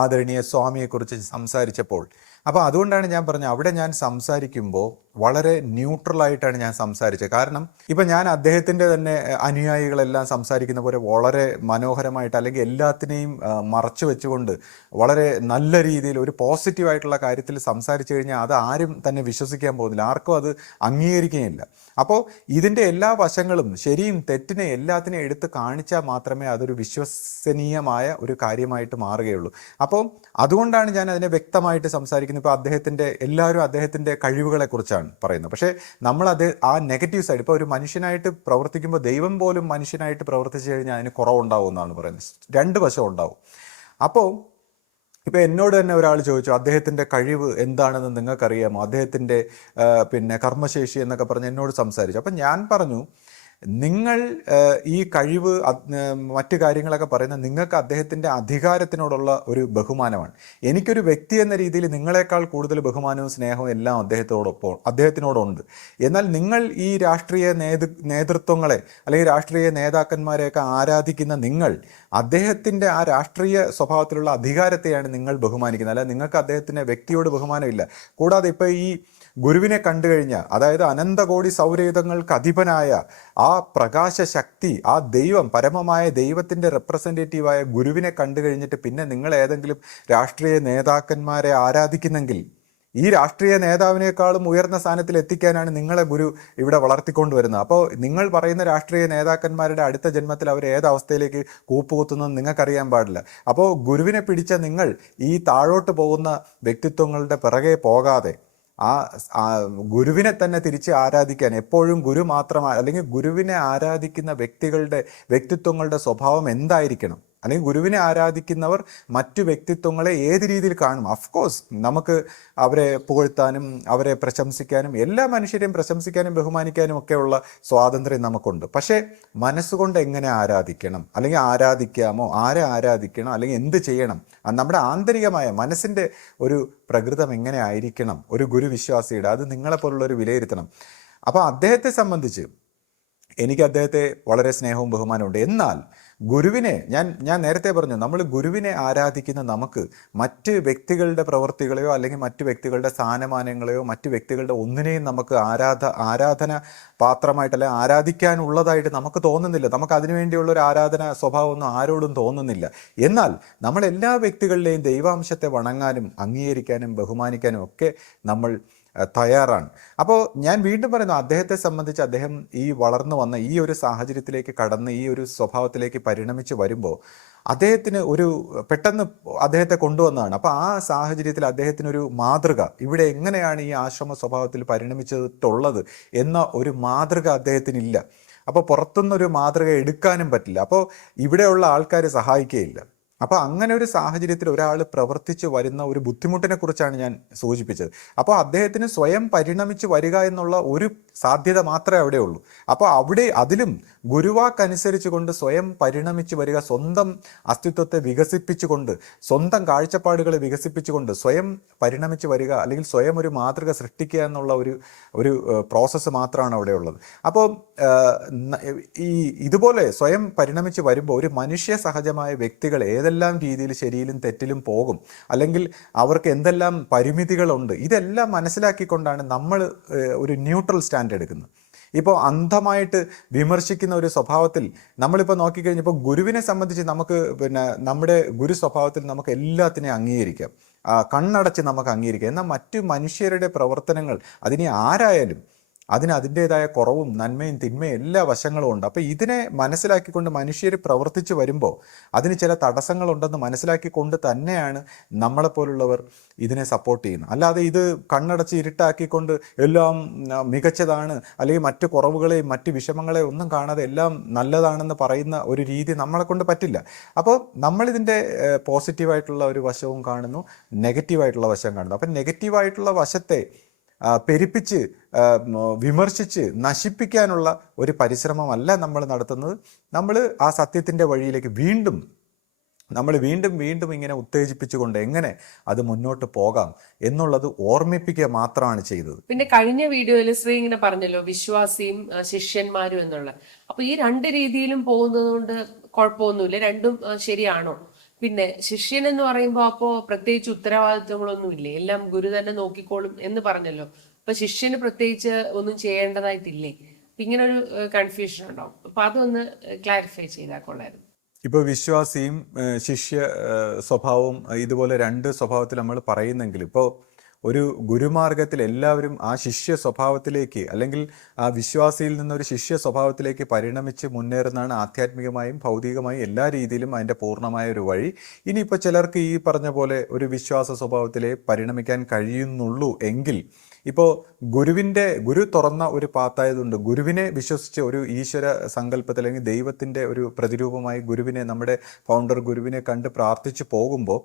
ആദരണീയ സ്വാമിയെക്കുറിച്ച് സംസാരിച്ചപ്പോൾ. അപ്പോൾ അതുകൊണ്ടാണ് ഞാൻ പറഞ്ഞത്, അവിടെ ഞാൻ സംസാരിക്കുമ്പോൾ വളരെ ന്യൂട്രലായിട്ടാണ് ഞാൻ സംസാരിച്ചത്. കാരണം ഇപ്പം ഞാൻ അദ്ദേഹത്തിൻ്റെ തന്നെ അനുയായികളെല്ലാം സംസാരിക്കുന്ന പോലെ വളരെ മനോഹരമായിട്ട്, അല്ലെങ്കിൽ എല്ലാത്തിനെയും മറച്ചു വെച്ചുകൊണ്ട് വളരെ നല്ല രീതിയിൽ ഒരു പോസിറ്റീവായിട്ടുള്ള കാര്യത്തിൽ സംസാരിച്ചു കഴിഞ്ഞാൽ അത് ആരും തന്നെ വിശ്വസിക്കാൻ പോകുന്നില്ല, ആർക്കും അത് അംഗീകരിക്കുകയില്ല. അപ്പോൾ ഇതിൻ്റെ എല്ലാ വശങ്ങളും ശരിയും തെറ്റിനെ എല്ലാത്തിനെയും എടുത്ത് കാണിച്ചാൽ മാത്രമേ അതൊരു വിശ്വസനീയമായ ഒരു കാര്യമായിട്ട് മാറുകയുള്ളൂ. അപ്പോൾ അതുകൊണ്ടാണ് ഞാൻ അതിനെ വ്യക്തമായിട്ട് സംസാരിക്കുന്നത്. ഇപ്പോൾ എല്ലാവരും അദ്ദേഹത്തിൻ്റെ കഴിവുകളെക്കുറിച്ചാണ് പറയുന്നത്. പക്ഷേ നമ്മളത് ആ നെഗറ്റീവ് സൈഡ്, ഇപ്പോൾ ഒരു മനുഷ്യനായിട്ട് പ്രവർത്തിക്കുമ്പോൾ ദൈവം പോലും മനുഷ്യനായിട്ട് പ്രവർത്തിച്ചു കഴിഞ്ഞാൽ അതിന് കുറവുണ്ടാവും എന്നാണ് പറയുന്നത്. രണ്ട് വശം ഉണ്ടാവും. അപ്പോൾ ഇപ്പോൾ എന്നോട് തന്നെ ഒരാൾ ചോദിച്ചു, അദ്ദേഹത്തിൻ്റെ കഴിവ് എന്താണെന്ന് നിങ്ങൾക്കറിയാമോ, അദ്ദേഹത്തിൻ്റെ കർമ്മശേഷി എന്നൊക്കെ പറഞ്ഞ് എന്നോട് സംസാരിച്ചു. അപ്പം ഞാൻ പറഞ്ഞു, നിങ്ങൾ ഈ കഴിവ് മറ്റു കാര്യങ്ങളൊക്കെ പറയുന്നത് നിങ്ങൾക്ക് അദ്ദേഹത്തിൻ്റെ അധികാരത്തിനോടുള്ള ഒരു ബഹുമാനമാണ്. എനിക്കൊരു വ്യക്തി എന്ന രീതിയിൽ നിങ്ങളെക്കാൾ കൂടുതൽ ബഹുമാനവും സ്നേഹവും എല്ലാം അദ്ദേഹത്തിനോടുണ്ട്. എന്നാൽ നിങ്ങൾ ഈ രാഷ്ട്രീയ നേതൃത്വങ്ങളെ അല്ലെങ്കിൽ രാഷ്ട്രീയ നേതാക്കന്മാരെയൊക്കെ ആരാധിക്കുന്ന നിങ്ങൾ അദ്ദേഹത്തിൻ്റെ ആ രാഷ്ട്രീയ സ്വഭാവത്തിലുള്ള അധികാരത്തെയാണ് നിങ്ങൾ ബഹുമാനിക്കുന്നത്. അല്ല, നിങ്ങൾക്ക് അദ്ദേഹത്തിൻ്റെ വ്യക്തിയോട് ബഹുമാനമില്ല. കൂടാതെ ഇപ്പോൾ ഈ ഗുരുവിനെ കണ്ടു കഴിഞ്ഞാൽ, അതായത് അനന്തകോടി സൗരയുധങ്ങൾക്ക് അധിപനായ ആ പ്രകാശ ശക്തി, ആ ദൈവം, പരമമായ ദൈവത്തിൻ്റെ റെപ്രസെൻറ്റേറ്റീവായ ഗുരുവിനെ കണ്ടു കഴിഞ്ഞിട്ട് പിന്നെ നിങ്ങൾ ഏതെങ്കിലും രാഷ്ട്രീയ നേതാക്കന്മാരെ ആരാധിക്കുന്നെങ്കിൽ ഈ രാഷ്ട്രീയ നേതാവിനേക്കാളും ഉയർന്ന സ്ഥാനത്തിൽ എത്തിക്കാനാണ് നിങ്ങളെ ഗുരു ഇവിടെ വളർത്തിക്കൊണ്ടുവരുന്നത്. അപ്പോൾ നിങ്ങൾ പറയുന്ന രാഷ്ട്രീയ നേതാക്കന്മാരുടെ അടുത്ത ജന്മത്തിൽ അവർ ഏതവസ്ഥയിലേക്ക് കൂപ്പുകുത്തുന്നത് നിങ്ങൾക്കറിയാൻ പാടില്ല. അപ്പോൾ ഗുരുവിനെ പിടിച്ച നിങ്ങൾ ഈ താഴോട്ട് പോകുന്ന വ്യക്തിത്വങ്ങളുടെ പിറകെ പോകാതെ ആ ഗുരുവിനെ തന്നെ തിരിച്ച് ആരാധിക്കാൻ, എപ്പോഴും ഗുരു മാത്രമാണ്, അല്ലെങ്കിൽ ഗുരുവിനെ ആരാധിക്കുന്ന വ്യക്തിത്വങ്ങളുടെ സ്വഭാവം എന്തായിരിക്കണം, അല്ലെങ്കിൽ ഗുരുവിനെ ആരാധിക്കുന്നവർ മറ്റു വ്യക്തിത്വങ്ങളെ ഏത് രീതിയിൽ കാണും. അഫ്കോഴ്സ് നമുക്ക് അവരെ പുകഴ്ത്താനും അവരെ പ്രശംസിക്കാനും, എല്ലാ മനുഷ്യരെയും പ്രശംസിക്കാനും ബഹുമാനിക്കാനും ഒക്കെയുള്ള സ്വാതന്ത്ര്യം നമുക്കുണ്ട്. പക്ഷേ മനസ്സുകൊണ്ട് എങ്ങനെ ആരാധിക്കണം, അല്ലെങ്കിൽ ആരാധിക്കാമോ, ആരെ ആരാധിക്കണം, അല്ലെങ്കിൽ എന്ത് ചെയ്യണം, നമ്മുടെ ആന്തരികമായ മനസ്സിൻ്റെ ഒരു പ്രകൃതം എങ്ങനെ ആയിരിക്കണം ഒരു ഗുരുവിശ്വാസിയുടെ, അത് നിങ്ങളെപ്പോലുള്ളൊരു വിലയിരുത്തണം. അപ്പോൾ അദ്ദേഹത്തെ സംബന്ധിച്ച് എനിക്ക് അദ്ദേഹത്തെ വളരെ സ്നേഹവും ബഹുമാനമുണ്ട്. എന്നാൽ ഗുരുവിനെ ഞാൻ നേരത്തെ പറഞ്ഞു, നമ്മൾ ഗുരുവിനെ ആരാധിക്കുന്ന നമുക്ക് മറ്റ് വ്യക്തികളുടെ പ്രവൃത്തികളെയോ അല്ലെങ്കിൽ മറ്റു വ്യക്തികളുടെ സ്ഥാനമാനങ്ങളെയോ മറ്റു വ്യക്തികളുടെ ഒന്നിനെയും നമുക്ക് ആരാധന പാത്രമായിട്ടല്ല ആരാധിക്കാനുള്ളതായിട്ട് നമുക്ക് തോന്നുന്നില്ല. നമുക്ക് അതിനുവേണ്ടിയുള്ള ഒരു ആരാധന സ്വഭാവമൊന്നും ആരോടും തോന്നുന്നില്ല. എന്നാൽ നമ്മൾ എല്ലാ വ്യക്തികളിലെയും ദൈവാംശത്തെ വണങ്ങാനും അംഗീകരിക്കാനും ബഹുമാനിക്കാനും ഒക്കെ നമ്മൾ തയ്യാറാണ്. അപ്പോൾ ഞാൻ വീണ്ടും പറയുന്നു, അദ്ദേഹത്തെ സംബന്ധിച്ച് അദ്ദേഹം ഈ വളർന്നു വന്ന ഈ ഒരു സാഹചര്യത്തിലേക്ക് കടന്ന് ഈ ഒരു സ്വഭാവത്തിലേക്ക് പരിണമിച്ച് വരുമ്പോൾ അദ്ദേഹത്തിന് പെട്ടെന്ന് അദ്ദേഹത്തെ കൊണ്ടുവന്നതാണ്. അപ്പോൾ ആ സാഹചര്യത്തിൽ അദ്ദേഹത്തിനൊരു മാതൃക, ഇവിടെ എങ്ങനെയാണ് ഈ ആശ്രമ സ്വഭാവത്തിൽ പരിണമിച്ചിട്ടുള്ളത് എന്ന ഒരു മാതൃക അദ്ദേഹത്തിനില്ല. അപ്പോൾ പുറത്തുനിന്നൊരു മാതൃക എടുക്കാനും പറ്റില്ല. അപ്പോൾ ഇവിടെയുള്ള ആൾക്കാർ സഹായിക്കുകയില്ല. അപ്പോൾ അങ്ങനെ ഒരു സാഹചര്യത്തിൽ ഒരാൾ പ്രവർത്തിച്ച് വരുന്ന ഒരു ബുദ്ധിമുട്ടിനെ കുറിച്ചാണ് ഞാൻ സൂചിപ്പിച്ചത്. അപ്പോൾ അദ്ദേഹത്തിന് സ്വയം പരിണമിച്ച് വരിക എന്നുള്ള ഒരു സാധ്യത മാത്രമേ അവിടെ ഉള്ളൂ. അപ്പോൾ അതിലും ഗുരുവാക്കനുസരിച്ച് കൊണ്ട് സ്വയം പരിണമിച്ച് വരിക, സ്വന്തം അസ്തിത്വത്തെ വികസിപ്പിച്ചുകൊണ്ട്, സ്വന്തം കാഴ്ചപ്പാടുകളെ വികസിപ്പിച്ചുകൊണ്ട് സ്വയം പരിണമിച്ച് വരിക, അല്ലെങ്കിൽ സ്വയം ഒരു മാതൃക സൃഷ്ടിക്കുക എന്നുള്ള ഒരു പ്രോസസ്സ് മാത്രമാണ് അവിടെ ഉള്ളത്. അപ്പോൾ ഇതുപോലെ സ്വയം പരിണമിച്ച് വരുമ്പോൾ ഒരു മനുഷ്യ സഹജമായ വ്യക്തികൾ ഏതെല്ലാം രീതിയിൽ ശരിയിലും തെറ്റിലും പോകും, അല്ലെങ്കിൽ അവർക്ക് എന്തെല്ലാം പരിമിതികളുണ്ട്, ഇതെല്ലാം മനസ്സിലാക്കിക്കൊണ്ടാണ് നമ്മൾ ഒരു ന്യൂട്രൽ സ്റ്റാൻഡ് എടുക്കുന്നത്. ഇപ്പോൾ അന്ധമായിട്ട് വിമർശിക്കുന്ന ഒരു സ്വഭാവത്തിൽ നമ്മളിപ്പോൾ നോക്കിക്കഴിഞ്ഞപ്പോൾ ഗുരുവിനെ സംബന്ധിച്ച് നമുക്ക് നമ്മുടെ ഗുരു സ്വഭാവത്തിൽ നമുക്ക് എല്ലാത്തിനെയും അംഗീകരിക്കാം, കണ്ണടച്ച് നമുക്ക് അംഗീകരിക്കാം. എന്നാൽ മറ്റു മനുഷ്യരുടെ പ്രവർത്തനങ്ങൾ, അതിനെ ആരായാലും അതിന് അതിൻ്റേതായ കുറവും നന്മയും തിന്മയും എല്ലാ വശങ്ങളും ഉണ്ട്. അപ്പോൾ ഇതിനെ മനസ്സിലാക്കിക്കൊണ്ട് മനുഷ്യർ പ്രവർത്തിച്ച് വരുമ്പോൾ അതിന് ചില തടസ്സങ്ങളുണ്ടെന്ന് മനസ്സിലാക്കിക്കൊണ്ട് തന്നെയാണ് നമ്മളെപ്പോലുള്ളവർ ഇതിനെ സപ്പോർട്ട് ചെയ്യുന്നത്. അല്ലാതെ ഇത് കണ്ണടച്ച് ഇരുട്ടാക്കിക്കൊണ്ട് എല്ലാം മികച്ചതാണ്, അല്ലെങ്കിൽ മറ്റു കുറവുകളെയും മറ്റു വിഷമങ്ങളെയും ഒന്നും കാണാതെ എല്ലാം നല്ലതാണെന്ന് പറയുന്ന ഒരു രീതി നമ്മളെ കൊണ്ട് പറ്റില്ല. അപ്പോൾ നമ്മളിതിൻ്റെ പോസിറ്റീവായിട്ടുള്ള ഒരു വശവും കാണുന്നു, നെഗറ്റീവായിട്ടുള്ള വശം കാണുന്നു. അപ്പം നെഗറ്റീവായിട്ടുള്ള വശത്തെ പെരുപ്പിച്ച് വിമർശിച്ച് നശിപ്പിക്കാനുള്ള ഒരു പരിശ്രമമല്ല നമ്മൾ നടത്തുന്നത്. നമ്മൾ ആ സത്യത്തിൻ്റെ വഴിയിലേക്ക് വീണ്ടും ഇങ്ങനെ ഉത്തേജിപ്പിച്ചുകൊണ്ട് എങ്ങനെ അത് മുന്നോട്ട് പോകാം എന്നുള്ളത് ഓർമ്മിപ്പിക്കുക മാത്രമാണ് ചെയ്തത്. പിന്നെ കഴിഞ്ഞ വീഡിയോയിൽ ശ്രീ ഇങ്ങനെ പറഞ്ഞല്ലോ, വിശ്വാസിയും ശിഷ്യന്മാരും എന്നുള്ള. അപ്പൊ ഈ രണ്ട് രീതിയിലും പോകുന്നത് കൊണ്ട് കുഴപ്പമൊന്നുമില്ല, രണ്ടും ശരിയാണോ? പിന്നെ ശിഷ്യൻ എന്ന് പറയുമ്പോൾ അപ്പോ പ്രത്യേകിച്ച് ഉത്തരവാദിത്വങ്ങളൊന്നും ഇല്ലേ, എല്ലാം ഗുരു തന്നെ നോക്കിക്കോളും എന്ന് പറഞ്ഞല്ലോ. അപ്പൊ ശിഷ്യന് പ്രത്യേകിച്ച് ഒന്നും ചെയ്യേണ്ടതായിട്ടില്ലേ? അപ്പൊ ഇങ്ങനെ ഒരു കൺഫ്യൂഷൻ ഉണ്ടാവും. അപ്പൊ അതൊന്ന് ക്ലാരിഫൈ ചെയ്താൽ കൊള്ളായിരുന്നു. ഇപ്പോൾ വിശ്വാസിയും ശിഷ്യ സ്വഭാവവും ഇതുപോലെ രണ്ട് സ്വഭാവത്തിൽ നമ്മൾ പറയുന്നെങ്കിൽ, ഇപ്പോൾ ഒരു ഗുരുമാർഗത്തിൽ എല്ലാവരും ആ ശിഷ്യ സ്വഭാവത്തിലേക്ക് അല്ലെങ്കിൽ ആ വിശ്വാസിയിൽ നിന്നൊരു ശിഷ്യ സ്വഭാവത്തിലേക്ക് പരിണമിച്ച് മുന്നേറുന്നതാണ് ആധ്യാത്മികമായും ഭൗതികമായും എല്ലാ രീതിയിലും അതിൻ്റെ പൂർണ്ണമായ ഒരു വഴി. ഇനിയിപ്പോൾ ചിലർക്ക് ഈ പറഞ്ഞ പോലെ ഒരു വിശ്വാസ സ്വഭാവത്തിലേ പരിണമിക്കാൻ കഴിയുന്നുള്ളൂ എങ്കിൽ, ഇപ്പോൾ ഗുരു തുറന്ന ഒരു പാത്തായതുകൊണ്ട് ഗുരുവിനെ വിശ്വസിച്ച് ഒരു ഈശ്വര സങ്കല്പത്തിൽ അല്ലെങ്കിൽ ദൈവത്തിൻ്റെ ഒരു പ്രതിരൂപമായി ഗുരുവിനെ, നമ്മുടെ ഫൗണ്ടർ ഗുരുവിനെ കണ്ട് പ്രാർത്ഥിച്ചു പോകുമ്പോൾ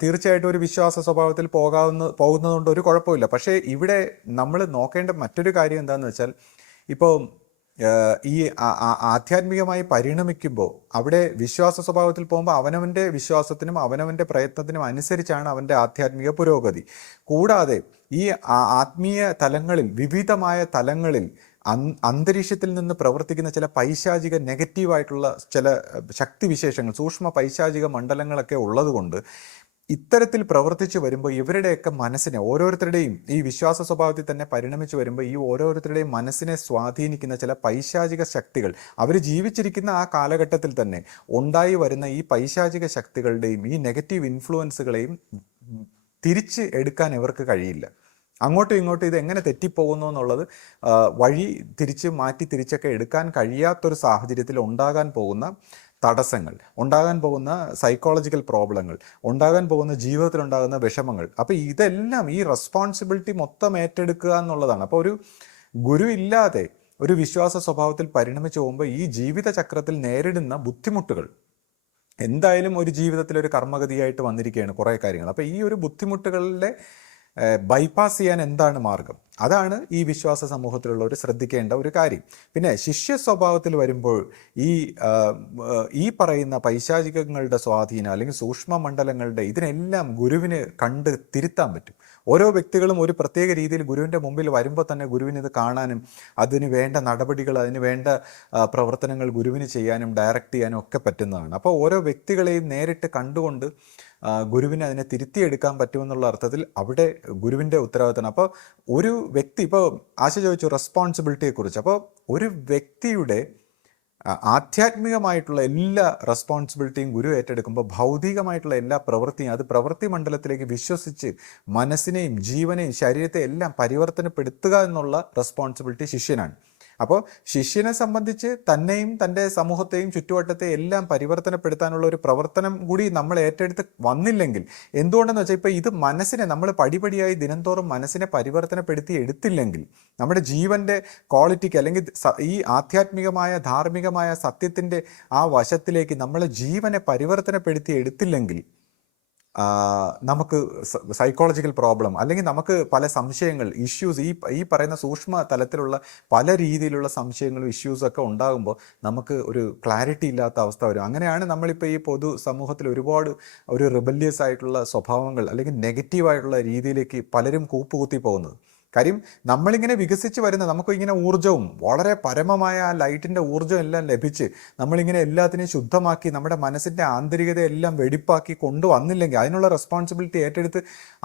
തീർച്ചയായിട്ടും ഒരു വിശ്വാസ സ്വഭാവത്തിൽ പോകുന്നതുകൊണ്ട് ഒരു കുഴപ്പമില്ല. പക്ഷേ ഇവിടെ നമ്മൾ നോക്കേണ്ട മറ്റൊരു കാര്യം എന്താണെന്ന് വെച്ചാൽ, ഇപ്പോൾ ഈ ആധ്യാത്മികമായി പരിണമിക്കുമ്പോൾ അവിടെ വിശ്വാസ സ്വഭാവത്തിൽ പോകുമ്പോൾ അവനവൻ്റെ വിശ്വാസത്തിനും അവനവൻ്റെ പ്രയത്നത്തിനും അനുസരിച്ചാണ് അവൻ്റെ ആധ്യാത്മിക പുരോഗതി. കൂടാതെ ഈ ആത്മീയ തലങ്ങളിൽ, വിവിധമായ തലങ്ങളിൽ അന്തരീക്ഷത്തിൽ നിന്ന് പ്രവർത്തിക്കുന്ന ചില പൈശാചിക നെഗറ്റീവായിട്ടുള്ള ചില ശക്തിവിശേഷങ്ങൾ, സൂക്ഷ്മ പൈശാചിക മണ്ഡലങ്ങളൊക്കെ ഉള്ളതുകൊണ്ട് ഇത്തരത്തിൽ പ്രവർത്തിച്ചു വരുമ്പോൾ ഇവരുടെയൊക്കെ മനസ്സിനെ, ഓരോരുത്തരുടെയും ഈ വിശ്വാസ സ്വഭാവത്തിൽ തന്നെ പരിണമിച്ചു വരുമ്പോൾ ഈ ഓരോരുത്തരുടെയും മനസ്സിനെ സ്വാധീനിക്കുന്ന ചില പൈശാചിക ശക്തികൾ, അവർ ജീവിച്ചിരിക്കുന്ന ആ കാലഘട്ടത്തിൽ തന്നെ ഉണ്ടായി വരുന്ന ഈ പൈശാചിക ശക്തികളുടെയും ഈ നെഗറ്റീവ് ഇൻഫ്ലുവൻസുകളെയും തിരിച്ച് എടുക്കാൻ ഇവർക്ക് കഴിയില്ല. അങ്ങോട്ടും ഇങ്ങോട്ടും ഇത് എങ്ങനെ തെറ്റിപ്പോകുന്നു എന്നുള്ളത് വഴി തിരിച്ചൊക്കെ എടുക്കാൻ കഴിയാത്തൊരു സാഹചര്യത്തിൽ ഉണ്ടാകാൻ പോകുന്ന തടസ്സങ്ങൾ, ഉണ്ടാകാൻ പോകുന്ന സൈക്കോളജിക്കൽ പ്രോബ്ലങ്ങൾ, ഉണ്ടാകാൻ പോകുന്ന ജീവിതത്തിലുണ്ടാകുന്ന വിഷമങ്ങൾ, അപ്പോൾ ഇതെല്ലാം ഈ റെസ്പോൺസിബിലിറ്റി മൊത്തം ഏറ്റെടുക്കുക എന്നുള്ളതാണ്. അപ്പോൾ ഒരു ഗുരു ഇല്ലാതെ ഒരു വിശ്വാസ സ്വഭാവത്തിൽ പരിണമിച്ചു പോകുമ്പോൾ ഈ ജീവിത ചക്രത്തിൽ നേരിടുന്ന ബുദ്ധിമുട്ടുകൾ എന്തായാലും ഒരു ജീവിതത്തിൽ ഒരു കർമ്മഗതിയായിട്ട് വന്നിരിക്കുകയാണ് കുറേ കാര്യങ്ങൾ. അപ്പോൾ ഈ ഒരു ബുദ്ധിമുട്ടുകളുടെ ബൈപ്പാസ് ചെയ്യാൻ എന്താണ് മാർഗം? അതാണ് ഈ വിശ്വാസ സമൂഹത്തിലുള്ളവർ ശ്രദ്ധിക്കേണ്ട ഒരു കാര്യം. പിന്നെ ശിഷ്യ സ്വഭാവത്തിൽ വരുമ്പോൾ ഈ പറയുന്ന പൈശാചികങ്ങളുടെ സ്വാധീനം അല്ലെങ്കിൽ സൂക്ഷ്മ മണ്ഡലങ്ങളുടെ ഇതിനെല്ലാം ഗുരുവിന് കണ്ട് തിരുത്താൻ പറ്റും. ഓരോ വ്യക്തികളും ഒരു പ്രത്യേക രീതിയിൽ ഗുരുവിൻ്റെ മുമ്പിൽ വരുമ്പോൾ തന്നെ ഗുരുവിന് ഇത് കാണാനും അതിന് വേണ്ട നടപടികൾ, അതിന് വേണ്ട പ്രവർത്തനങ്ങൾ ഗുരുവിന് ചെയ്യാനും ഡയറക്റ്റ് ചെയ്യാനും ഒക്കെ പറ്റുന്നതാണ്. അപ്പോൾ ഓരോ വ്യക്തികളെയും നേരിട്ട് കണ്ടുകൊണ്ട് ഗുരുവിനെ അതിനെ തിരുത്തിയെടുക്കാൻ പറ്റുമെന്നുള്ള അർത്ഥത്തിൽ അവിടെ ഗുരുവിൻ്റെ ഉത്തരവാദിത്തമാണ്. അപ്പോൾ ഒരു വ്യക്തി, ഇപ്പോൾ ആശ ചോദിച്ചു റെസ്പോൺസിബിലിറ്റിയെക്കുറിച്ച്, അപ്പോൾ ഒരു വ്യക്തിയുടെ ആധ്യാത്മികമായിട്ടുള്ള എല്ലാ റെസ്പോൺസിബിലിറ്റിയും ഗുരു ഏറ്റെടുക്കുമ്പോൾ ഭൗതികമായിട്ടുള്ള എല്ലാ പ്രവൃത്തിയും അത് പ്രവൃത്തി മണ്ഡലത്തിലേക്ക് വിശ്വസിച്ച് മനസ്സിനെയും ജീവനെയും ശരീരത്തെ എല്ലാം പരിവർത്തനപ്പെടുത്തുക എന്നുള്ള റെസ്പോൺസിബിലിറ്റി ശിഷ്യനാണ്. അപ്പോൾ ശിഷ്യനെ സംബന്ധിച്ച് തന്നെയും തൻ്റെ സമൂഹത്തെയും ചുറ്റുവട്ടത്തെയും എല്ലാം പരിവർത്തനപ്പെടുത്താനുള്ള ഒരു പ്രവർത്തനം കൂടി നമ്മൾ ഏറ്റെടുത്ത് വന്നില്ലെങ്കിൽ, എന്തുകൊണ്ടെന്ന് വെച്ചാൽ ഇപ്പോൾ ഇത് മനസ്സിനെ നമ്മൾ പടിപടിയായി ദിനംതോറും മനസ്സിനെ പരിവർത്തനപ്പെടുത്തി എടുത്തില്ലെങ്കിൽ, നമ്മുടെ ജീവൻ്റെ ക്വാളിറ്റിക്ക് അല്ലെങ്കിൽ ഈ ആധ്യാത്മികമായ ധാർമ്മികമായ സത്യത്തിൻ്റെ ആ വശത്തിലേക്ക് നമ്മളെ ജീവനെ പരിവർത്തനപ്പെടുത്തി എടുത്തില്ലെങ്കിൽ നമുക്ക് സൈക്കോളജിക്കൽ പ്രോബ്ലം അല്ലെങ്കിൽ നമുക്ക് പല സംശയങ്ങൾ, ഇഷ്യൂസ്, ഈ പറയുന്ന സൂക്ഷ്മ തലത്തിലുള്ള പല രീതിയിലുള്ള സംശയങ്ങളും ഇഷ്യൂസൊക്കെ ഉണ്ടാകുമ്പോൾ നമുക്ക് ഒരു ക്ലാരിറ്റി ഇല്ലാത്ത അവസ്ഥ വരും. അങ്ങനെയാണ് നമ്മളിപ്പോൾ ഈ പൊതു സമൂഹത്തിൽ ഒരുപാട് ഒരു റിബല്യസ് ആയിട്ടുള്ള സ്വഭാവങ്ങൾ അല്ലെങ്കിൽ നെഗറ്റീവായിട്ടുള്ള രീതിയിലേക്ക് പലരും കൂപ്പുകുത്തി പോകുന്നത്. കാര്യം നമ്മളിങ്ങനെ വികസിച്ച് വരുന്ന, നമുക്കിങ്ങനെ ഊർജ്ജവും വളരെ പരമമായ ആ ലൈറ്റിൻ്റെ ഊർജ്ജം എല്ലാം ലഭിച്ച് നമ്മളിങ്ങനെ എല്ലാത്തിനെയും ശുദ്ധമാക്കി നമ്മുടെ മനസ്സിൻ്റെ ആന്തരികതയെല്ലാം വെടിപ്പാക്കി കൊണ്ടുവന്നില്ലെങ്കിൽ, അതിനുള്ള റെസ്പോൺസിബിലിറ്റി ഏറ്റെടുത്ത്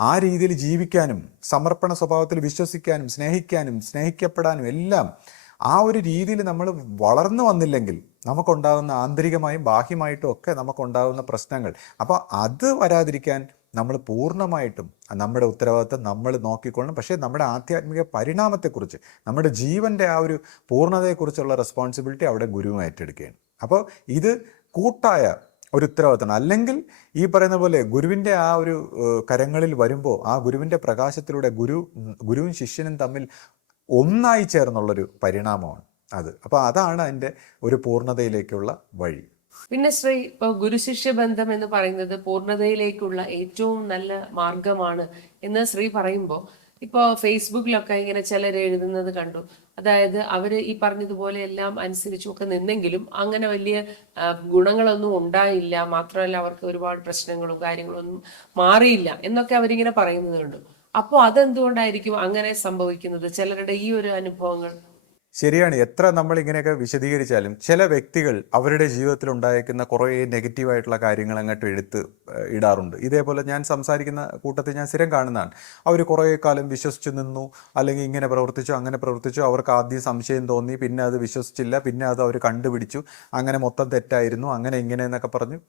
ആ രീതിയിൽ ജീവിക്കാനും സമർപ്പണ സ്വഭാവത്തിൽ വിശ്വസിക്കാനും സ്നേഹിക്കാനും സ്നേഹിക്കപ്പെടാനും എല്ലാം ആ ഒരു രീതിയിൽ നമ്മൾ വളർന്നു വന്നില്ലെങ്കിൽ നമുക്കുണ്ടാകുന്ന ആന്തരികമായും ബാഹ്യമായിട്ടും ഒക്കെ നമുക്കുണ്ടാകുന്ന പ്രശ്നങ്ങൾ, അപ്പോൾ അത് വരാതിരിക്കാൻ നമ്മൾ പൂർണ്ണമായിട്ടും നമ്മുടെ ഉത്തരവാദിത്തം നമ്മൾ നോക്കിക്കൊള്ളണം. പക്ഷേ നമ്മുടെ ആധ്യാത്മിക പരിണാമത്തെക്കുറിച്ച്, നമ്മുടെ ജീവൻ്റെ ആ ഒരു പൂർണ്ണതയെക്കുറിച്ചുള്ള റെസ്പോൺസിബിലിറ്റി അവിടെ ഗുരുവും ഏറ്റെടുക്കുകയാണ്. അപ്പോൾ ഇത് കൂട്ടായ ഒരു ഉത്തരവാദിത്തമാണ്. അല്ലെങ്കിൽ ഈ പറയുന്ന പോലെ ഗുരുവിൻ്റെ ആ ഒരു കരങ്ങളിൽ വരുമ്പോൾ ആ ഗുരുവിൻ്റെ പ്രകാശത്തിലൂടെ ഗുരുവും ശിഷ്യനും തമ്മിൽ ഒന്നായി ചേർന്നുള്ളൊരു പരിണാമമാണ് അത്. അപ്പോൾ അതാണ് അതിൻ്റെ ഒരു പൂർണ്ണതയിലേക്കുള്ള വഴി. പിന്നെ ശ്രീ, ഇപ്പോൾ ഗുരുശിഷ്യ ബന്ധം എന്ന് പറയുന്നത് പൂർണ്ണതയിലേക്കുള്ള ഏറ്റവും നല്ല മാർഗമാണ് എന്ന് ശ്രീ പറയുമ്പോൾ, ഇപ്പോൾ ഫേസ്ബുക്കിലൊക്കെ ഇങ്ങനെ ചിലർ എഴുതുന്നത് കണ്ടു. അതായത് അവര് ഈ പറഞ്ഞതുപോലെ എല്ലാം അനുസരിച്ചുമൊക്കെ നിന്നെങ്കിലും അങ്ങനെ വലിയ ഗുണങ്ങളൊന്നും ഉണ്ടായില്ല, മാത്രമല്ല അവർക്ക് ഒരുപാട് പ്രശ്നങ്ങളും കാര്യങ്ങളും ഒന്നും മാറിയില്ല എന്നൊക്കെ അവരിങ്ങനെ പറയുന്നത് കണ്ടു. അപ്പോൾ അതെന്തുകൊണ്ടായിരിക്കും അങ്ങനെ സംഭവിക്കുന്നത്? ചിലരുടെ ഈ ഒരു അനുഭവങ്ങൾ ശരിയാണ്. എത്ര നമ്മൾ ഇങ്ങനെയൊക്കെ വിശദീകരിച്ചാലും ചില വ്യക്തികൾ അവരുടെ ജീവിതത്തിൽ ഉണ്ടായേക്കുന്ന കുറേ നെഗറ്റീവായിട്ടുള്ള കാര്യങ്ങൾ അങ്ങോട്ട് ഇടാറുണ്ട്. ഇതേപോലെ ഞാൻ സംസാരിക്കുന്ന കൂട്ടത്തിൽ ഞാൻ സ്ഥിരം കാണുന്നതാണ്. അവർ കുറേ കാലം വിശ്വസിച്ച് നിന്നു, അല്ലെങ്കിൽ ഇങ്ങനെ പ്രവർത്തിച്ചു അങ്ങനെ പ്രവർത്തിച്ചു, അവർക്ക് ആദ്യം സംശയം തോന്നി, പിന്നെ അത് വിശ്വസിച്ചില്ല, പിന്നെ അത് അവർ കണ്ടുപിടിച്ചു, അങ്ങനെ മൊത്തം തെറ്റായിരുന്നു, അങ്ങനെ ഇങ്ങനെ എന്നൊക്കെ പറഞ്ഞ്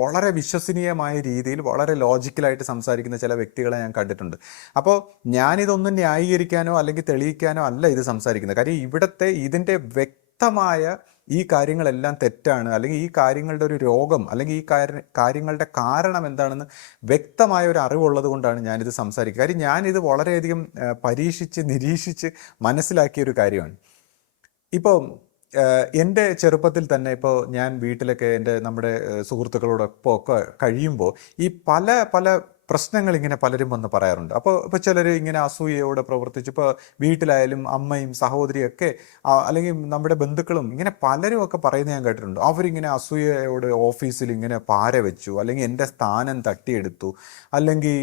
വളരെ വിശ്വസനീയമായ രീതിയിൽ വളരെ ലോജിക്കലായിട്ട് സംസാരിക്കുന്ന ചില വ്യക്തികളെ ഞാൻ കണ്ടിട്ടുണ്ട്. അപ്പോൾ ഞാനിതൊന്നും ന്യായീകരിക്കാനോ അല്ലെങ്കിൽ തെളിയിക്കാനോ അല്ല ഇത് സംസാരിക്കുന്നത്. കാര്യം ഇതിൻ്റെ വ്യക്തമായ ഈ കാര്യങ്ങളെല്ലാം തെറ്റാണ്, അല്ലെങ്കിൽ ഈ കാര്യങ്ങളുടെ ഒരു രോഗം, അല്ലെങ്കിൽ ഈ കാര്യങ്ങളുടെ കാരണം എന്താണെന്ന് വ്യക്തമായ ഒരു അറിവുള്ളത് കൊണ്ടാണ് ഞാനിത് സംസാരിക്കുക. കാര്യം ഞാനിത് വളരെയധികം പരീക്ഷിച്ച് നിരീക്ഷിച്ച് മനസ്സിലാക്കിയ ഒരു കാര്യമാണ്. ഇപ്പോൾ എൻ്റെ ചെറുപ്പത്തിൽ തന്നെ ഇപ്പോൾ ഞാൻ വീട്ടിലൊക്കെ നമ്മുടെ സുഹൃത്തുക്കളോടൊപ്പം ഒക്കെ കഴിയുമ്പോൾ ഈ പല പല പ്രശ്നങ്ങൾ ഇങ്ങനെ പലരും വന്ന് പറയാറുണ്ട്. ഇപ്പോൾ ചിലർ ഇങ്ങനെ അസൂയയോടെ പ്രവർത്തിച്ചു. ഇപ്പോൾ വീട്ടിലായാലും അമ്മയും സഹോദരിയൊക്കെ അല്ലെങ്കിൽ നമ്മുടെ ബന്ധുക്കളും ഇങ്ങനെ പലരും ഒക്കെ പറയുന്നത് ഞാൻ കേട്ടിട്ടുണ്ട്. അവരിങ്ങനെ അസൂയയോടെ ഓഫീസിൽ ഇങ്ങനെ പാര വെച്ചു, അല്ലെങ്കിൽ എൻ്റെ സ്ഥാനം തട്ടിയെടുത്തു, അല്ലെങ്കിൽ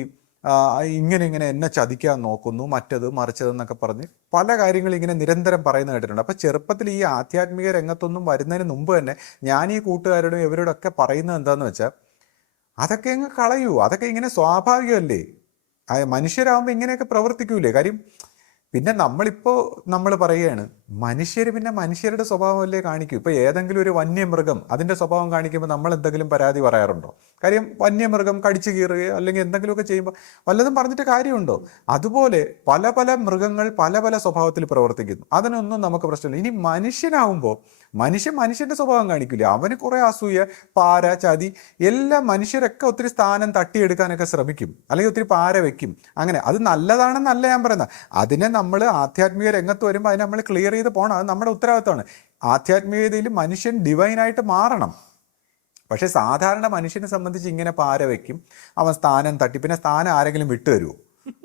ഇങ്ങനെ എന്നെ ചതിക്കാൻ നോക്കുന്നു, മറ്റത് മറിച്ചതെന്നൊക്കെ പറഞ്ഞ് പല കാര്യങ്ങളും ഇങ്ങനെ നിരന്തരം പറയുന്നത് കേട്ടിട്ടുണ്ട്. അപ്പോൾ ചെറുപ്പത്തിൽ ഈ ആധ്യാത്മിക രംഗത്തൊന്നും വരുന്നതിന് മുമ്പ് തന്നെ ഞാൻ ഈ കൂട്ടുകാരോടും ഇവരോടൊക്കെ പറയുന്നത് എന്താണെന്ന് വെച്ചാൽ, അതൊക്കെ അങ്ങ് കളയൂ, അതൊക്കെ ഇങ്ങനെ സ്വാഭാവികമല്ലേ, മനുഷ്യരാകുമ്പോൾ ഇങ്ങനെയൊക്കെ പ്രവർത്തിക്കൂലേ. കാര്യം പിന്നെ നമ്മൾ പറയുകയാണ്, മനുഷ്യർ പിന്നെ മനുഷ്യരുടെ സ്വഭാവമല്ലേ കാണിക്കൂ. ഇപ്പോൾ ഏതെങ്കിലും ഒരു വന്യമൃഗം അതിൻ്റെ സ്വഭാവം കാണിക്കുമ്പോൾ നമ്മൾ എന്തെങ്കിലും പരാതി പറയാറുണ്ടോ? കാര്യം വന്യമൃഗം കടിച്ചു കീറുകയോ അല്ലെങ്കിൽ എന്തെങ്കിലുമൊക്കെ ചെയ്യുമ്പോൾ വല്ലതും പറഞ്ഞിട്ട് കാര്യമുണ്ടോ? അതുപോലെ പല പല മൃഗങ്ങൾ പല പല സ്വഭാവത്തിൽ പ്രവർത്തിക്കുന്നു. അതിനൊന്നും നമുക്ക് പ്രശ്നമില്ല. ഇനി മനുഷ്യനാവുമ്പോൾ മനുഷ്യൻ്റെ സ്വഭാവം കാണിക്കില്ല. അവന് കുറേ അസൂയ, പാര, ചതി, എല്ലാം മനുഷ്യരൊക്കെ ഒത്തിരി സ്ഥാനം തട്ടിയെടുക്കാനൊക്കെ ശ്രമിക്കും, അല്ലെങ്കിൽ ഒത്തിരി പാര വെക്കും. അങ്ങനെ അത് നല്ലതാണെന്നല്ല ഞാൻ പറയുന്നത്. അതിനെ നമ്മൾ ആധ്യാത്മിക രംഗത്ത് വരുമ്പോൾ അതിനെ നമ്മൾ ക്ലിയർ ചെയ്ത് പോകണം. അത് നമ്മുടെ ഉത്തരവാദിത്തമാണ്. ആധ്യാത്മികതയിൽ മനുഷ്യൻ ഡിവൈനായിട്ട് മാറണം. പക്ഷെ സാധാരണ മനുഷ്യനെ സംബന്ധിച്ച് ഇങ്ങനെ പാര വയ്ക്കും, അവൻ സ്ഥാനം തട്ടി, പിന്നെ സ്ഥാനം ആരെങ്കിലും വിട്ടുതരുമോ?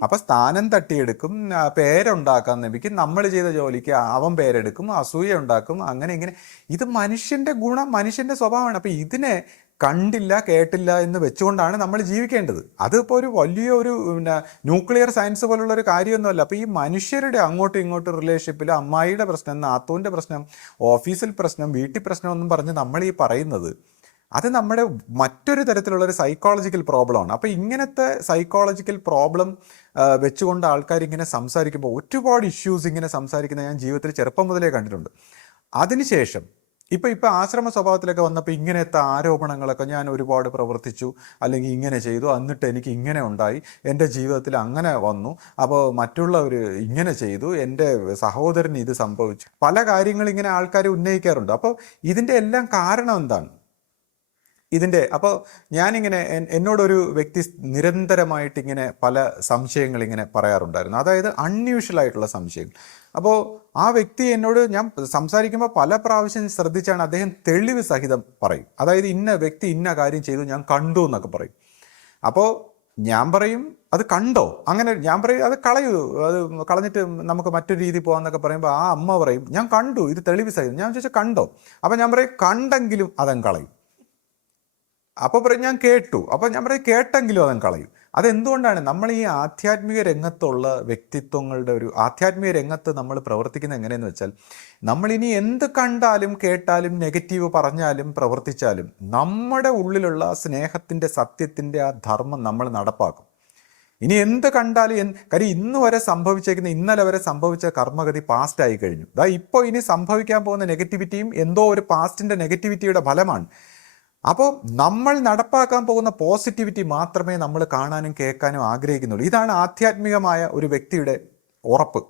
അപ്പം സ്ഥാനം തട്ടിയെടുക്കും, പേരുണ്ടാക്കാൻ നമിക്കും, നമ്മൾ ചെയ്ത ജോലിക്ക് അവൻ പേരെടുക്കും, അസൂയ ഉണ്ടാക്കും, അങ്ങനെ ഇങ്ങനെ. ഇത് മനുഷ്യൻ്റെ ഗുണം, മനുഷ്യൻ്റെ സ്വഭാവമാണ്. അപ്പം ഇതിനെ കണ്ടില്ല കേട്ടില്ല എന്ന് വെച്ചുകൊണ്ടാണ് നമ്മൾ ജീവിക്കേണ്ടത്. അതിപ്പോൾ ഒരു വലിയൊരു ന്യൂക്ലിയർ സയൻസ് പോലുള്ള ഒരു കാര്യമൊന്നുമല്ല. അപ്പോൾ ഈ മനുഷ്യരുടെ അങ്ങോട്ടും ഇങ്ങോട്ടും റിലേഷൻഷിപ്പിൽ അമ്മായിയുടെ പ്രശ്നം, നാത്തൂൻ്റെ പ്രശ്നം, ഓഫീസിൽ പ്രശ്നം, വീട്ടിൽ പ്രശ്നം ഒന്നും പറഞ്ഞ് നമ്മൾ ഈ പറയുന്നത് അത് നമ്മുടെ മറ്റൊരു തരത്തിലുള്ളൊരു സൈക്കോളജിക്കൽ പ്രോബ്ലമാണ്. അപ്പോൾ ഇങ്ങനത്തെ സൈക്കോളജിക്കൽ പ്രോബ്ലം വെച്ചുകൊണ്ട് ആൾക്കാർ ഇങ്ങനെ സംസാരിക്കുമ്പോൾ ഒരുപാട് ഇഷ്യൂസ് ഇങ്ങനെ സംസാരിക്കുന്ന ഞാൻ ജീവിതത്തിൽ ചെറുപ്പം മുതലേ കണ്ടിട്ടുണ്ട്. അതിനുശേഷം ഇപ്പോൾ ആശ്രമ സ്വഭാവത്തിലൊക്കെ വന്നപ്പോൾ ഇങ്ങനത്തെ ആരോപണങ്ങളൊക്കെ ഞാൻ ഒരുപാട് പ്രവർത്തിച്ചു, അല്ലെങ്കിൽ ഇങ്ങനെ ചെയ്തു, എന്നിട്ട് എനിക്ക് ഇങ്ങനെ ഉണ്ടായി, എൻ്റെ ജീവിതത്തിൽ അങ്ങനെ വന്നു, അപ്പോൾ മറ്റുള്ളവർ ഇങ്ങനെ ചെയ്തു, എൻ്റെ സഹോദരന് ഇത് സംഭവിച്ചു, പല കാര്യങ്ങൾ ഇങ്ങനെ ആൾക്കാർ ഉന്നയിക്കാറുണ്ട്. അപ്പോൾ ഇതിൻ്റെ എല്ലാം കാരണം എന്താണ്? അപ്പോൾ ഞാനിങ്ങനെ എന്നോടൊരു വ്യക്തി നിരന്തരമായിട്ട് ഇങ്ങനെ പല സംശയങ്ങൾ ഇങ്ങനെ പറയാറുണ്ടായിരുന്നു. അതായത് അൺയൂഷ്വൽ ആയിട്ടുള്ള സംശയങ്ങൾ. അപ്പോൾ ആ വ്യക്തി എന്നോട് ഞാൻ സംസാരിക്കുമ്പോൾ പല പ്രാവശ്യം ശ്രദ്ധിച്ചാണ് അദ്ദേഹം തെളിവ് സഹിതം പറയും. അതായത് ഇന്ന വ്യക്തി ഇന്ന കാര്യം ചെയ്തു, ഞാൻ കണ്ടു എന്നൊക്കെ പറയും. അപ്പോൾ ഞാൻ പറയും, അത് കണ്ടോ? അങ്ങനെ ഞാൻ പറയും, അത് കളയൂ, അത് കളഞ്ഞിട്ട് നമുക്ക് മറ്റൊരു രീതി പോകാമെന്നൊക്കെ പറയുമ്പോൾ ആ അമ്മ പറയും, ഞാൻ കണ്ടു, ഇത് തെളിവ് സഹിതം. ഞാൻ ചോദിച്ചാൽ കണ്ടോ? അപ്പോൾ ഞാൻ പറയും, കണ്ടെങ്കിലും അതങ്ങ് കളയും. അപ്പോൾ പറയും, ഞാൻ കേട്ടു. അപ്പോൾ ഞാൻ പറയും, കേട്ടെങ്കിലും അവൻ കളയും. അതെന്തുകൊണ്ടാണ്? നമ്മൾ ഈ ആധ്യാത്മിക രംഗത്തുള്ള വ്യക്തിത്വങ്ങളുടെ ആധ്യാത്മിക രംഗത്ത് നമ്മൾ പ്രവർത്തിക്കുന്നത് എങ്ങനെയെന്ന് വെച്ചാൽ, നമ്മളിനി എന്ത് കണ്ടാലും കേട്ടാലും നെഗറ്റീവ് പറഞ്ഞാലും പ്രവർത്തിച്ചാലും നമ്മുടെ ഉള്ളിലുള്ള സ്നേഹത്തിൻ്റെ, സത്യത്തിൻ്റെ ആ ധർമ്മം നമ്മൾ നടപ്പാക്കും. ഇനി എന്ത് കണ്ടാലും കാര്യം ഇന്നലെ വരെ സംഭവിച്ച കർമ്മഗതി പാസ്റ്റ് ആയി കഴിഞ്ഞു. ഇപ്പോൾ ഇനി സംഭവിക്കാൻ പോകുന്ന നെഗറ്റിവിറ്റിയും എന്തോ ഒരു പാസ്റ്റിൻ്റെ നെഗറ്റിവിറ്റിയുടെ ഫലമാണ്. അപ്പോൾ നമ്മൾ നടപ്പാക്കാൻ പോകുന്ന പോസിറ്റിവിറ്റി മാത്രമേ നമ്മൾ കാണാനും കേൾക്കാനും ആഗ്രഹിക്കുന്നുള്ളൂ. ഇതാണ് ആധ്യാത്മികമായ ഒരു വ്യക്തിയുടെ ഉറപ്പ്.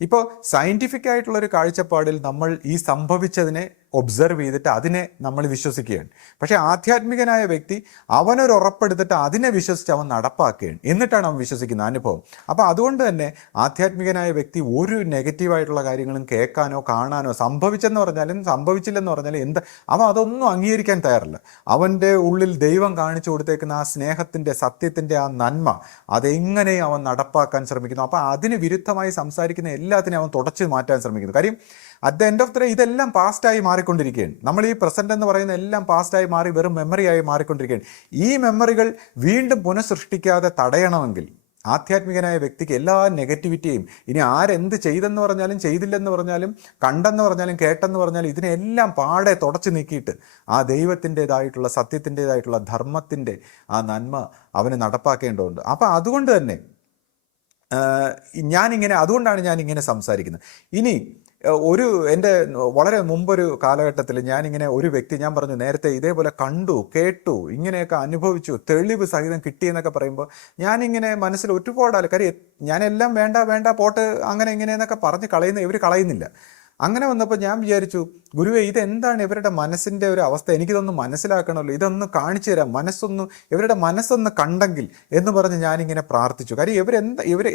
ഇപ്പോൾ സയൻറ്റിഫിക് ആയിട്ടുള്ളൊരു കാഴ്ചപ്പാടിൽ നമ്മൾ ഈ സംഭവിച്ചതിനെ ഒബ്സർവ് ചെയ്തിട്ട് അതിനെ നമ്മൾ വിശ്വസിക്കുകയാണ്. പക്ഷേ ആധ്യാത്മികനായ വ്യക്തി അവനൊരു ഉറപ്പെടുത്തിട്ട് അതിനെ വിശ്വസിച്ച് അവൻ നടപ്പാക്കുകയാണ്. എന്നിട്ടാണ് അവൻ വിശ്വസിക്കുന്ന അനുഭവം. അപ്പോൾ അതുകൊണ്ട് തന്നെ ആധ്യാത്മികനായ വ്യക്തി ഒരു നെഗറ്റീവായിട്ടുള്ള കാര്യങ്ങളും കേൾക്കാനോ കാണാനോ, സംഭവിച്ചെന്ന് പറഞ്ഞാലും സംഭവിച്ചില്ലെന്ന് പറഞ്ഞാലും അവൻ അതൊന്നും അംഗീകരിക്കാൻ തയ്യാറല്ല. അവൻ്റെ ഉള്ളിൽ ദൈവം കാണിച്ചു കൊടുത്തേക്കുന്ന ആ സ്നേഹത്തിൻ്റെ, സത്യത്തിൻ്റെ ആ നന്മ അതെങ്ങനെ അവൻ നടപ്പാക്കാൻ ശ്രമിക്കുന്നു. അപ്പോൾ അതിന് വിരുദ്ധമായി സംസാരിക്കുന്ന എല്ലാത്തിനെയും അവൻ തുടച്ചു മാറ്റാൻ ശ്രമിക്കുന്നു. കാര്യം at the end of the day ഇതെല്ലാം പാസ്റ്റായി മാറിക്കൊണ്ടിരിക്കുകയാണ്. നമ്മൾ ഈ പ്രസൻറ്റ് എന്ന് പറയുന്ന എല്ലാം പാസ്റ്റായി മാറി വെറും മെമ്മറിയായി മാറിക്കൊണ്ടിരിക്കുകയാണ്. ഈ മെമ്മറികൾ വീണ്ടും പുനഃസൃഷ്ടിക്കാതെ തടയണമെങ്കിൽ, ആധ്യാത്മികനായ വ്യക്തിക്ക് എല്ലാ നെഗറ്റിവിറ്റിയും, ഇനി ആരെന്ത് ചെയ്തെന്ന് പറഞ്ഞാലും ചെയ്തില്ലെന്ന് പറഞ്ഞാലും കണ്ടെന്ന് പറഞ്ഞാലും കേട്ടെന്ന് പറഞ്ഞാലും ഇതിനെല്ലാം പാടെ തുടച്ചു നീക്കിയിട്ട് ആ ദൈവത്തിൻ്റെതായിട്ടുള്ള സത്യത്തിൻ്റെതായിട്ടുള്ള ധർമ്മത്തിൻ്റെ ആ നന്മ അവന് നടപ്പാക്കേണ്ടതുണ്ട്. അപ്പം അതുകൊണ്ട് തന്നെ അതുകൊണ്ടാണ് ഞാനിങ്ങനെ സംസാരിക്കുന്നത്. ഇനി എൻ്റെ വളരെ മുമ്പൊരു കാലഘട്ടത്തിൽ ഞാനിങ്ങനെ ഒരു വ്യക്തി, ഞാൻ പറഞ്ഞു നേരത്തെ ഇതേപോലെ കണ്ടു കേട്ടു ഇങ്ങനെയൊക്കെ അനുഭവിച്ചു തെളിവ് സഹിതം കിട്ടിയെന്നൊക്കെ പറയുമ്പോൾ ഞാനിങ്ങനെ മനസ്സിൽ ഒരുപാട് ആൾക്കാർ ഞാനെല്ലാം വേണ്ട വേണ്ട പോട്ട് അങ്ങനെ ഇങ്ങനെയെന്നൊക്കെ പറഞ്ഞ് ഇവർ കളയുന്നില്ല. അങ്ങനെ വന്നപ്പോൾ ഞാൻ വിചാരിച്ചു, ഗുരുവേ ഇതെന്താണ് ഇവരുടെ മനസ്സിൻ്റെ ഒരു അവസ്ഥ, എനിക്കിതൊന്ന് മനസ്സിലാക്കണമല്ലോ, ഇതൊന്ന് കാണിച്ചു തരാം, ഇവരുടെ മനസ്സൊന്ന് കണ്ടെങ്കിൽ എന്ന് പറഞ്ഞ് ഞാനിങ്ങനെ പ്രാർത്ഥിച്ചു. കാര്യം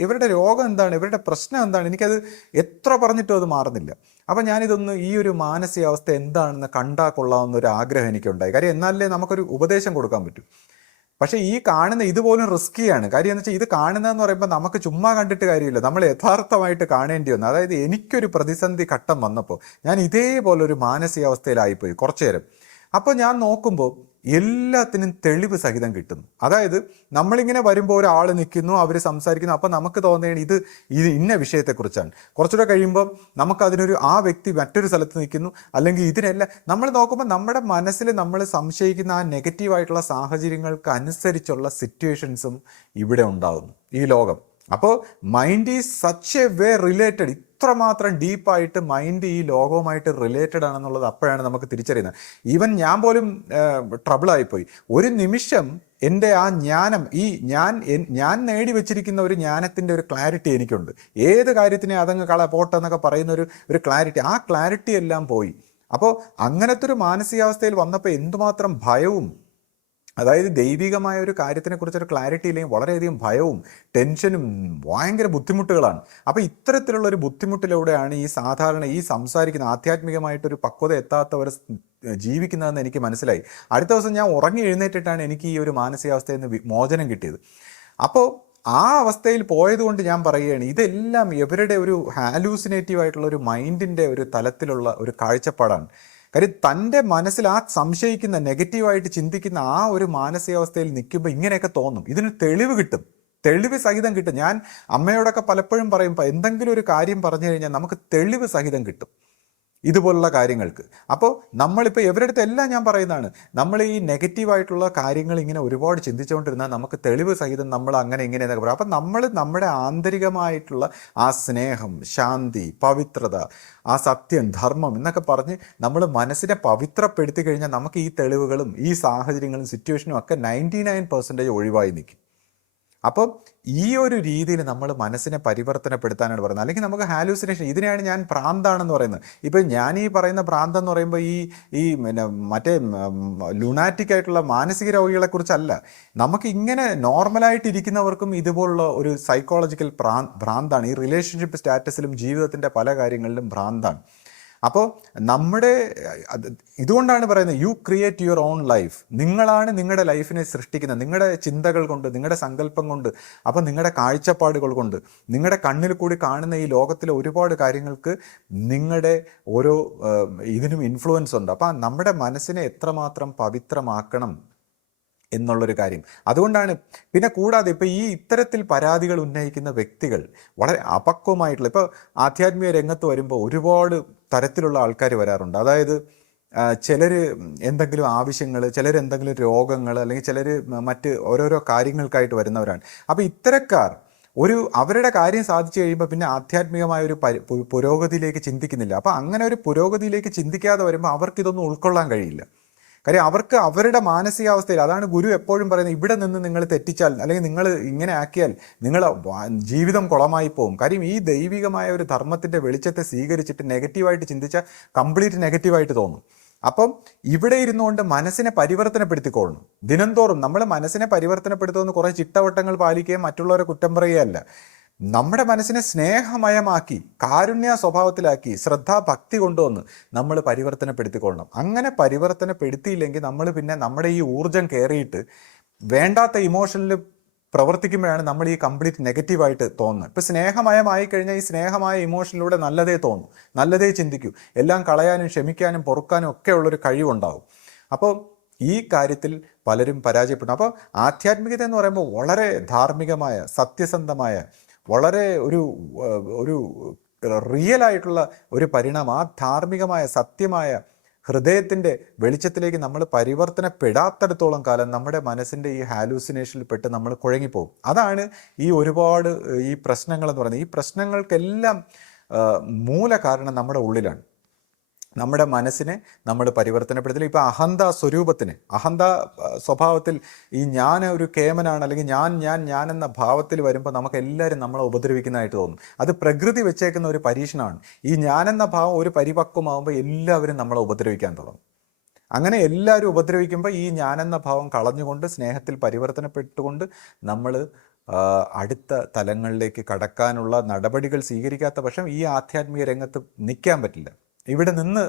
ഇവരുടെ രോഗം എന്താണ്, ഇവരുടെ പ്രശ്നം എന്താണ്, എനിക്കത് എത്ര പറഞ്ഞിട്ടും അത് മാറുന്നില്ല. അപ്പം ഞാനിതൊന്ന് ഈ ഒരു മാനസികാവസ്ഥ എന്താണെന്ന് കണ്ടാൽ കൊള്ളാവുന്നൊരു ആഗ്രഹം എനിക്കുണ്ടായി. കാര്യം എന്നാലേ നമുക്കൊരു ഉപദേശം കൊടുക്കാൻ പറ്റും. പക്ഷേ ഈ കാണുന്ന ഇതുപോലും റിസ്ക്കിയാണ്. കാര്യം എന്ന് വെച്ചാൽ ഇത് കാണുന്നതെന്ന് പറയുമ്പോൾ നമുക്ക് ചുമ്മാ കണ്ടിട്ട് കാര്യമില്ല, നമ്മൾ യഥാർത്ഥമായിട്ട് കാണേണ്ടി വന്നു. അതായത് എനിക്കൊരു പ്രതിസന്ധി ഘട്ടം വന്നപ്പോൾ ഞാൻ ഇതേപോലൊരു മാനസികാവസ്ഥയിലായിപ്പോയി കുറച്ചു നേരം. അപ്പോൾ ഞാൻ നോക്കുമ്പോൾ എല്ലാത്തിനും തെളിവ് സഹിതം കിട്ടുന്നു. അതായത് നമ്മളിങ്ങനെ വരുമ്പോൾ ഒരാൾ നിൽക്കുന്നു, അവർ സംസാരിക്കുന്നു, അപ്പോൾ നമുക്ക് തോന്നുകയാണ് ഇത് ഇന്ന വിഷയത്തെക്കുറിച്ചാണ്. കുറച്ചുകൂടെ കഴിയുമ്പോൾ നമുക്കതിനൊരു ആ വ്യക്തി മറ്റൊരു സ്ഥലത്ത് നിൽക്കുന്നു, അല്ലെങ്കിൽ ഇതിനെല്ലാം നമ്മൾ നോക്കുമ്പോൾ നമ്മുടെ മനസ്സിൽ നമ്മൾ സംശയിക്കുന്ന ആ നെഗറ്റീവായിട്ടുള്ള സാഹചര്യങ്ങൾക്ക് അനുസരിച്ചുള്ള സിറ്റുവേഷൻസും ഇവിടെ ഉണ്ടാകുന്നു ഈ ലോകം. അപ്പോൾ mind is such a way related, ഇത്രമാത്രം ഡീപ്പായിട്ട് മൈൻഡ് ഈ ലോകവുമായിട്ട് റിലേറ്റഡ് ആണെന്നുള്ളത് അപ്പോഴാണ് നമുക്ക് തിരിച്ചറിയുന്നത്. ഈവൻ ഞാൻ പോലും ട്രബിളായിപ്പോയി. ഒരു നിമിഷം എൻ്റെ ആ ജ്ഞാനം, ഞാൻ നേടി വെച്ചിരിക്കുന്ന ഒരു ജ്ഞാനത്തിൻ്റെ ഒരു ക്ലാരിറ്റി എനിക്കുണ്ട്. ഏത് കാര്യത്തിനെ അതങ്ങ് പോട്ടെന്നൊക്കെ പറയുന്ന ഒരു ക്ലാരിറ്റി, ആ ക്ലാരിറ്റി എല്ലാം പോയി. അപ്പോൾ അങ്ങനത്തെ ഒരു മാനസികാവസ്ഥയിൽ വന്നപ്പോൾ എന്തുമാത്രം ഭയവും, അതായത് ദൈവികമായ ഒരു കാര്യത്തിനെക്കുറിച്ചൊരു ക്ലാരിറ്റി ഇല്ലെങ്കിൽ വളരെയധികം ഭയവും ടെൻഷനും ഭയങ്കര ബുദ്ധിമുട്ടുകളാണ്. അപ്പോൾ ഇത്തരത്തിലുള്ളൊരു ബുദ്ധിമുട്ടിലൂടെയാണ് ഈ സംസാരിക്കുന്ന ആധ്യാത്മികമായിട്ടൊരു പക്വത എത്താത്തവർ ജീവിക്കുന്നതെന്ന് എനിക്ക് മനസ്സിലായി. അടുത്ത ദിവസം ഞാൻ ഉറങ്ങി എഴുന്നേറ്റിട്ടാണ് എനിക്ക് ഈ ഒരു മാനസികാവസ്ഥയിൽ നിന്ന് മോചനം കിട്ടിയത്. അപ്പോൾ ആ അവസ്ഥയിൽ പോയതുകൊണ്ട് ഞാൻ പറയുകയാണ്, ഇതെല്ലാം ഇവരുടെ ഒരു ഹാലൂസിനേറ്റീവ് ആയിട്ടുള്ള ഒരു മൈൻഡിൻ്റെ ഒരു തലത്തിലുള്ള ഒരു കാഴ്ചപ്പാടാണ്. കാര്യം തൻ്റെ മനസ്സിൽ ആ സംശയിക്കുന്ന നെഗറ്റീവായിട്ട് ചിന്തിക്കുന്ന ആ ഒരു മാനസികാവസ്ഥയിൽ നിൽക്കുമ്പോൾ ഇങ്ങനെയൊക്കെ തോന്നും. ഇതിന് തെളിവ് കിട്ടും, തെളിവ് സഹിതം കിട്ടും. ഞാൻ അമ്മയോടൊക്കെ പലപ്പോഴും പറയും, എന്തെങ്കിലും ഒരു കാര്യം പറഞ്ഞു കഴിഞ്ഞാൽ നമുക്ക് തെളിവ് സഹിതം കിട്ടും ഇതുപോലുള്ള കാര്യങ്ങൾക്ക്. അപ്പോൾ നമ്മളിപ്പോൾ ഇവരുടെ അടുത്ത് എല്ലാം ഞാൻ പറയുന്നതാണ്, നമ്മൾ ഈ നെഗറ്റീവായിട്ടുള്ള കാര്യങ്ങൾ ഇങ്ങനെ ഒരുപാട് ചിന്തിച്ചുകൊണ്ടിരുന്നാൽ നമുക്ക് തെളിവ് സഹിതം നമ്മൾ അങ്ങനെ ഇങ്ങനെ എന്നൊക്കെ പറയും. അപ്പം നമ്മുടെ ആന്തരികമായിട്ടുള്ള ആ സ്നേഹം, ശാന്തി, പവിത്രത, ആ സത്യം, ധർമ്മം എന്നൊക്കെ പറഞ്ഞ് നമ്മൾ മനസ്സിനെ പവിത്രപ്പെടുത്തി കഴിഞ്ഞാൽ നമുക്ക് ഈ തെളിവുകളും ഈ സാഹചര്യങ്ങളും സിറ്റുവേഷനും ഒക്കെ 99% ഒഴിവായി നിൽക്കും. അപ്പം ഈ ഒരു രീതിയിൽ നമ്മൾ മനസ്സിനെ പരിവർത്തനപ്പെടുത്താനാണ് പറയുന്നത്. അല്ലെങ്കിൽ നമുക്ക് ഹാലൂസിനേഷൻ, ഇതിനെയാണ് ഞാൻ ഭ്രാന്താണെന്ന് പറയുന്നത്. ഇപ്പം ഞാൻ ഈ പറയുന്ന ഭ്രാന്ത് എന്ന് പറയുമ്പോൾ മറ്റേ ലുണാറ്റിക് ആയിട്ടുള്ള മാനസിക രോഗികളെക്കുറിച്ചല്ല. നമുക്ക് ഇങ്ങനെ നോർമലായിട്ട് ഇരിക്കുന്നവർക്കും ഇതുപോലുള്ള ഒരു സൈക്കോളജിക്കൽ ഭ്രാന്താണ്. ഈ റിലേഷൻഷിപ്പ് സ്റ്റാറ്റസിലും ജീവിതത്തിൻ്റെ പല കാര്യങ്ങളിലും ഭ്രാന്താണ്. അപ്പോൾ ഇതുകൊണ്ടാണ് പറയുന്നത്, you create your own life. നിങ്ങളാണ് നിങ്ങളുടെ ലൈഫിനെ സൃഷ്ടിക്കുന്നത്, നിങ്ങളുടെ ചിന്തകൾ കൊണ്ട്, നിങ്ങളുടെ സങ്കല്പം കൊണ്ട്, അപ്പം നിങ്ങളുടെ കാഴ്ചപ്പാടുകൾ കൊണ്ട്, നിങ്ങളുടെ കണ്ണിൽ കൂടി കാണുന്ന ഈ ലോകത്തിലെ ഒരുപാട് കാര്യങ്ങൾക്ക് നിങ്ങളുടെ ഓരോ ഇതിനും ഇൻഫ്ലുവൻസ് ഉണ്ട്. അപ്പം നമ്മുടെ മനസ്സിനെ എത്രമാത്രം പവിത്രമാക്കണം എന്നുള്ളൊരു കാര്യം. അതുകൊണ്ടാണ് പിന്നെ കൂടാതെ ഇപ്പോൾ ഈ ഇത്തരത്തിൽ പരാതികൾ ഉന്നയിക്കുന്ന വ്യക്തികൾ വളരെ അപക്വമായിട്ടുള്ള, ഇപ്പോൾ ആധ്യാത്മിക രംഗത്ത് വരുമ്പോൾ ഒരുപാട് തരത്തിലുള്ള ആൾക്കാർ വരാറുണ്ട്. അതായത് ചിലർ എന്തെങ്കിലും ആവശ്യങ്ങൾ, ചിലർ എന്തെങ്കിലും രോഗങ്ങൾ, അല്ലെങ്കിൽ ചിലർ മറ്റ് ഓരോരോ കാര്യങ്ങൾക്കായിട്ട് വരുന്നവരാണ്. അപ്പോൾ ഇത്തരക്കാർ അവരുടെ കാര്യം സാധിച്ചു കഴിയുമ്പോൾ പിന്നെ ആധ്യാത്മികമായ ഒരു പുരോഗതിയിലേക്ക് ചിന്തിക്കുന്നില്ല. അപ്പോൾ അങ്ങനെ ഒരു പുരോഗതിയിലേക്ക് ചിന്തിക്കാതെ വരുമ്പോൾ അവർക്കിതൊന്നും ഉൾക്കൊള്ളാൻ കഴിയില്ല. കാര്യം അവർക്ക് അവരുടെ മാനസികാവസ്ഥയിൽ, അതാണ് ഗുരു എപ്പോഴും പറയുന്നത്, ഇവിടെ നിന്ന് നിങ്ങൾ തെറ്റിച്ചാൽ അല്ലെങ്കിൽ നിങ്ങൾ ഇങ്ങനെ ആക്കിയാൽ ജീവിതം കുളമായി പോകും. കാര്യം ഈ ദൈവികമായ ഒരു ധർമ്മത്തിൻ്റെ വെളിച്ചത്തെ സ്വീകരിച്ചിട്ട് നെഗറ്റീവായിട്ട് ചിന്തിച്ചാൽ കംപ്ലീറ്റ് നെഗറ്റീവായിട്ട് തോന്നും. അപ്പം ഇവിടെ ഇരുന്നുകൊണ്ട് മനസ്സിനെ പരിവർത്തനപ്പെടുത്തിക്കൊള്ളണം. ദിനംതോറും നമ്മൾ മനസ്സിനെ പരിവർത്തനപ്പെടുത്തുമെന്ന് കുറേ ചിട്ടവട്ടങ്ങൾ പാലിക്കുകയും മറ്റുള്ളവരെ കുറ്റം പറയുകയല്ല. നമ്മുടെ മനസ്സിനെ സ്നേഹമയമാക്കി, കാരുണ്യ സ്വഭാവത്തിലാക്കി, ഭക്തി കൊണ്ടുവന്ന് നമ്മൾ പരിവർത്തനപ്പെടുത്തിക്കൊള്ളണം. അങ്ങനെ പരിവർത്തനപ്പെടുത്തിയില്ലെങ്കിൽ നമ്മൾ പിന്നെ നമ്മുടെ ഈ ഊർജം കയറിയിട്ട് വേണ്ടാത്ത ഇമോഷനിൽ പ്രവർത്തിക്കുമ്പോഴാണ് നമ്മൾ ഈ കംപ്ലീറ്റ് നെഗറ്റീവായിട്ട് തോന്നുന്നത്. ഇപ്പോൾ സ്നേഹമയമായി കഴിഞ്ഞാൽ ഈ സ്നേഹമായ ഇമോഷനിലൂടെ നല്ലതേ തോന്നും, നല്ലതേ ചിന്തിക്കൂ, എല്ലാം കളയാനും ക്ഷമിക്കാനും പൊറുക്കാനും ഒക്കെ ഉള്ളൊരു കഴിവുണ്ടാവും. അപ്പോൾ ഈ കാര്യത്തിൽ പലരും പരാജയപ്പെടുന്നു. അപ്പോൾ ആധ്യാത്മികത എന്ന് പറയുമ്പോൾ വളരെ ധാർമ്മികമായ, സത്യസന്ധമായ, വളരെ ഒരു റിയൽ ആയിട്ടുള്ള ഒരു പരിണാമം. ആ ധാർമ്മികമായ, സത്യമായ ഹൃദയത്തിൻ്റെ വെളിച്ചത്തിലേക്ക് നമ്മൾ പരിവർത്തനപ്പെടാത്തിടത്തോളം കാലം നമ്മുടെ മനസ്സിൻ്റെ ഈ ഹാലൂസിനേഷനിൽ പെട്ട് നമ്മൾ കുഴങ്ങിപ്പോകും. അതാണ് ഈ ഒരുപാട് ഈ പ്രശ്നങ്ങളെന്ന് പറയുന്നത്. ഈ പ്രശ്നങ്ങൾക്കെല്ലാം മൂല കാരണം നമ്മുടെ ഉള്ളിലാണ്. നമ്മുടെ മനസ്സിനെ നമ്മൾ പരിവർത്തനപ്പെടുത്തില്ല. ഇപ്പോൾ അഹന്ത സ്വരൂപത്തിന്, അഹന്ത സ്വഭാവത്തിൽ ഈ ഞാൻ ഒരു കേമനാണ്, അല്ലെങ്കിൽ ഞാൻ എന്ന ഭാവത്തിൽ വരുമ്പോൾ നമുക്ക് എല്ലാവരും നമ്മളെ ഉപദ്രവിക്കുന്നതായിട്ട് തോന്നും. അത് പ്രകൃതി വെച്ചേക്കുന്ന ഒരു പരീക്ഷണമാണ്. ഈ ഞാനെന്ന ഭാവം ഒരു പരിപക്വമാകുമ്പോൾ എല്ലാവരും നമ്മളെ ഉപദ്രവിക്കാൻ തുടങ്ങും. അങ്ങനെ എല്ലാവരും ഉപദ്രവിക്കുമ്പോൾ ഈ ഞാനെന്ന ഭാവം കളഞ്ഞുകൊണ്ട് സ്നേഹത്തിൽ പരിവർത്തനപ്പെട്ടുകൊണ്ട് നമ്മൾ അടുത്ത തലങ്ങളിലേക്ക് കടക്കാനുള്ള നടപടികൾ സ്വീകരിക്കാത്ത പക്ഷം ഈ ആധ്യാത്മിക രംഗത്ത് നിൽക്കാൻ പറ്റില്ല. ഇവിടെ നിന്ന്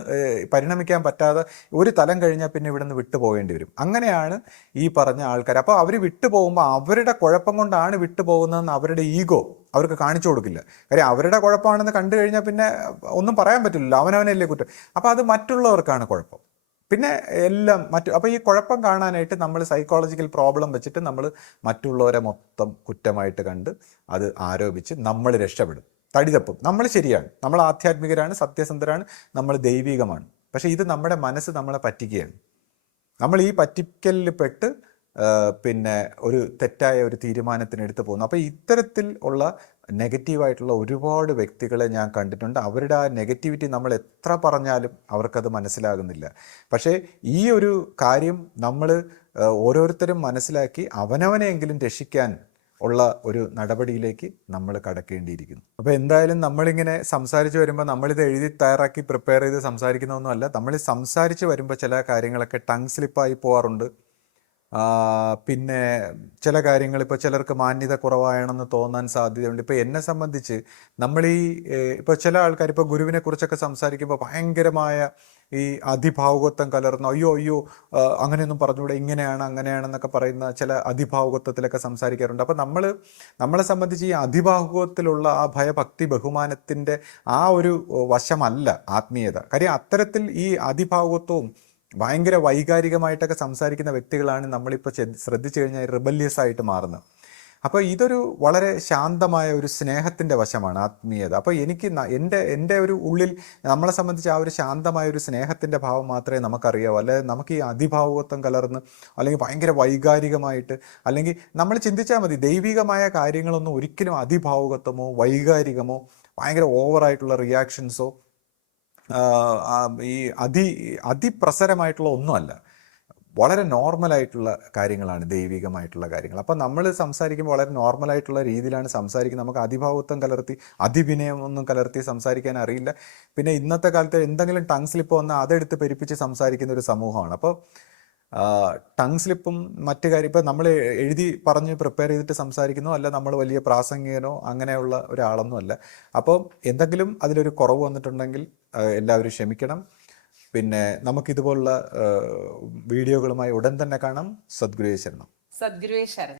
പരിണമിക്കാൻ പറ്റാതെ ഒരു തലം കഴിഞ്ഞാൽ പിന്നെ ഇവിടെ നിന്ന് വിട്ടു പോകേണ്ടി വരും. അങ്ങനെയാണ് ഈ പറഞ്ഞ ആൾക്കാർ. അപ്പോൾ അവർ വിട്ടു പോകുമ്പോൾ അവരുടെ കുഴപ്പം കൊണ്ടാണ് വിട്ടു പോകുന്നതെന്ന് അവരുടെ ഈഗോ അവർക്ക് കാണിച്ചു കൊടുക്കില്ല. കാര്യം അവരുടെ കുഴപ്പമാണെന്ന് കണ്ടു കഴിഞ്ഞാൽ പിന്നെ ഒന്നും പറയാൻ പറ്റില്ലല്ലോ, അവനവനല്ലേ കുറ്റം. അപ്പോൾ അത് മറ്റുള്ളവർക്കാണ് കുഴപ്പം. പിന്നെ എല്ലാം അപ്പോൾ ഈ കുഴപ്പം കാണാനായിട്ട് നമ്മൾ സൈക്കോളജിക്കൽ പ്രോബ്ലം വെച്ചിട്ട് നമ്മൾ മറ്റുള്ളവരെ മൊത്തം കുറ്റമായിട്ട് കണ്ട് അത് ആരോപിച്ച് നമ്മൾ രക്ഷപ്പെടും, തടിതപ്പും. നമ്മൾ ശരിയാണ്, നമ്മൾ ആധ്യാത്മികരാണ്, സത്യസന്ധരാണ്, നമ്മൾ ദൈവികമാണ്. പക്ഷേ ഇത് നമ്മുടെ മനസ്സ് നമ്മളെ പറ്റിക്കുകയാണ്. നമ്മൾ ഈ പറ്റിക്കലിൽ പെട്ട് പിന്നെ ഒരു തെറ്റായ ഒരു തീരുമാനത്തിനെടുത്ത് പോകുന്നു. അപ്പോൾ ഇത്തരത്തിൽ ഉള്ള നെഗറ്റീവായിട്ടുള്ള ഒരുപാട് വ്യക്തികളെ ഞാൻ കണ്ടിട്ടുണ്ട്. അവരുടെ ആ നെഗറ്റിവിറ്റി നമ്മൾ എത്ര പറഞ്ഞാലും അവർക്കത് മനസ്സിലാകുന്നില്ല. പക്ഷേ ഈ ഒരു കാര്യം നമ്മൾ ഓരോരുത്തരും മനസ്സിലാക്കി അവനവനെയെങ്കിലും രക്ഷിക്കാൻ ഉള്ള ഒരു നടപടിയിലേക്ക് നമ്മൾ കടക്കേണ്ടിയിരിക്കുന്നു. അപ്പോൾ എന്തായാലും നമ്മളിങ്ങനെ സംസാരിച്ച് വരുമ്പോൾ നമ്മളിത് എഴുതി തയ്യാറാക്കി പ്രിപ്പയർ ചെയ്ത് സംസാരിക്കുന്നതൊന്നുമല്ല. നമ്മൾ സംസാരിച്ച് വരുമ്പോൾ ചില കാര്യങ്ങളൊക്കെ ടങ് സ്ലിപ്പായി പോകാറുണ്ട്. പിന്നെ ചില കാര്യങ്ങൾ ഇപ്പോൾ ചിലർക്ക് മാന്യത കുറവാണെന്ന് തോന്നാൻ സാധ്യതയുണ്ട്. ഇപ്പോൾ എന്നെ സംബന്ധിച്ച് ഇപ്പോൾ ചില ആൾക്കാർ ഇപ്പോൾ ഗുരുവിനെ കുറിച്ചൊക്കെ സംസാരിക്കുമ്പോൾ ഭയങ്കരമായ ഈ അതിഭാവുകത്വം കലർന്ന അയ്യോ അങ്ങനെയൊന്നും പറഞ്ഞുകൂടെ, ഇങ്ങനെയാണ് അങ്ങനെയാണെന്നൊക്കെ പറയുന്ന ചില അതിഭാവുകത്വത്തിലൊക്കെ സംസാരിക്കാറുണ്ട്. അപ്പോൾ നമ്മളെ സംബന്ധിച്ച് ഈ അതിഭാവുകത്തിലുള്ള ആ ഭയഭക്തി ബഹുമാനത്തിൻ്റെ ആ ഒരു വശമല്ല ആത്മീയത. കാര്യം അത്തരത്തിൽ ഈ അതിഭാവുകത്വവും ഭയങ്കര വൈകാരികമായിട്ടൊക്കെ സംസാരിക്കുന്ന വ്യക്തികളാണ് നമ്മളിപ്പോൾ ശ്രദ്ധിച്ചു കഴിഞ്ഞാൽ റിബല്യസ് ആയിട്ട് മാറുന്നത്. അപ്പോൾ ഇതൊരു വളരെ ശാന്തമായ ഒരു സ്നേഹത്തിൻ്റെ വശമാണ് ആത്മീയത. അപ്പോൾ എനിക്ക് എൻ്റെ ഒരു ഉള്ളിൽ നമ്മളെ സംബന്ധിച്ച് ആ ഒരു ശാന്തമായ ഒരു സ്നേഹത്തിൻ്റെ ഭാവം മാത്രമേ നമുക്കറിയാവൂ. അല്ലെ നമുക്ക് ഈ അതിഭാവുകത്വം കലർന്ന് അല്ലെങ്കിൽ ഭയങ്കര വൈകാരികമായിട്ട്, അല്ലെങ്കിൽ നമ്മൾ ചിന്തിച്ചാൽ മതി, ദൈവികമായ കാര്യങ്ങളൊന്നും ഒരിക്കലും അതിഭാവുകത്വമോ വൈകാരികമോ ഭയങ്കര ഓവറായിട്ടുള്ള റിയാക്ഷൻസോ ഈ അതിപ്രസരമായിട്ടുള്ള ഒന്നുമല്ല. വളരെ നോർമലായിട്ടുള്ള കാര്യങ്ങളാണ് ദൈവികമായിട്ടുള്ള കാര്യങ്ങൾ. അപ്പോൾ നമ്മൾ സംസാരിക്കുമ്പോൾ വളരെ നോർമലായിട്ടുള്ള രീതിയിലാണ് സംസാരിക്കുന്നത്. നമുക്ക് അതിഭാവുത്വം കലർത്തി അതിവിനയമൊന്നും കലർത്തി സംസാരിക്കാൻ അറിയില്ല. പിന്നെ ഇന്നത്തെ കാലത്ത് എന്തെങ്കിലും ടങ് സ്ലിപ്പ് വന്നാൽ അതെടുത്ത് പെരുപ്പിച്ച് സംസാരിക്കുന്ന ഒരു സമൂഹമാണ്. അപ്പോൾ ടങ് സ്ലിപ്പും മറ്റു കാര്യം ഇപ്പോൾ നമ്മൾ എഴുതി പറഞ്ഞ് പ്രിപ്പയർ ചെയ്തിട്ട് സംസാരിക്കുന്നു, അല്ല നമ്മൾ വലിയ പ്രാസംഗികനോ അങ്ങനെയുള്ള ഒരാളൊന്നും അല്ല. അപ്പോൾ എന്തെങ്കിലും അതിലൊരു കുറവ് വന്നിട്ടുണ്ടെങ്കിൽ എല്ലാവരും ക്ഷമിക്കണം. പിന്നെ നമുക്കിതുപോലുള്ള വീഡിയോകളുമായി ഉടൻ തന്നെ കാണാം. സദ്ഗുരുവേ ശരണം. സദ്ഗുരുവേ ശരണം.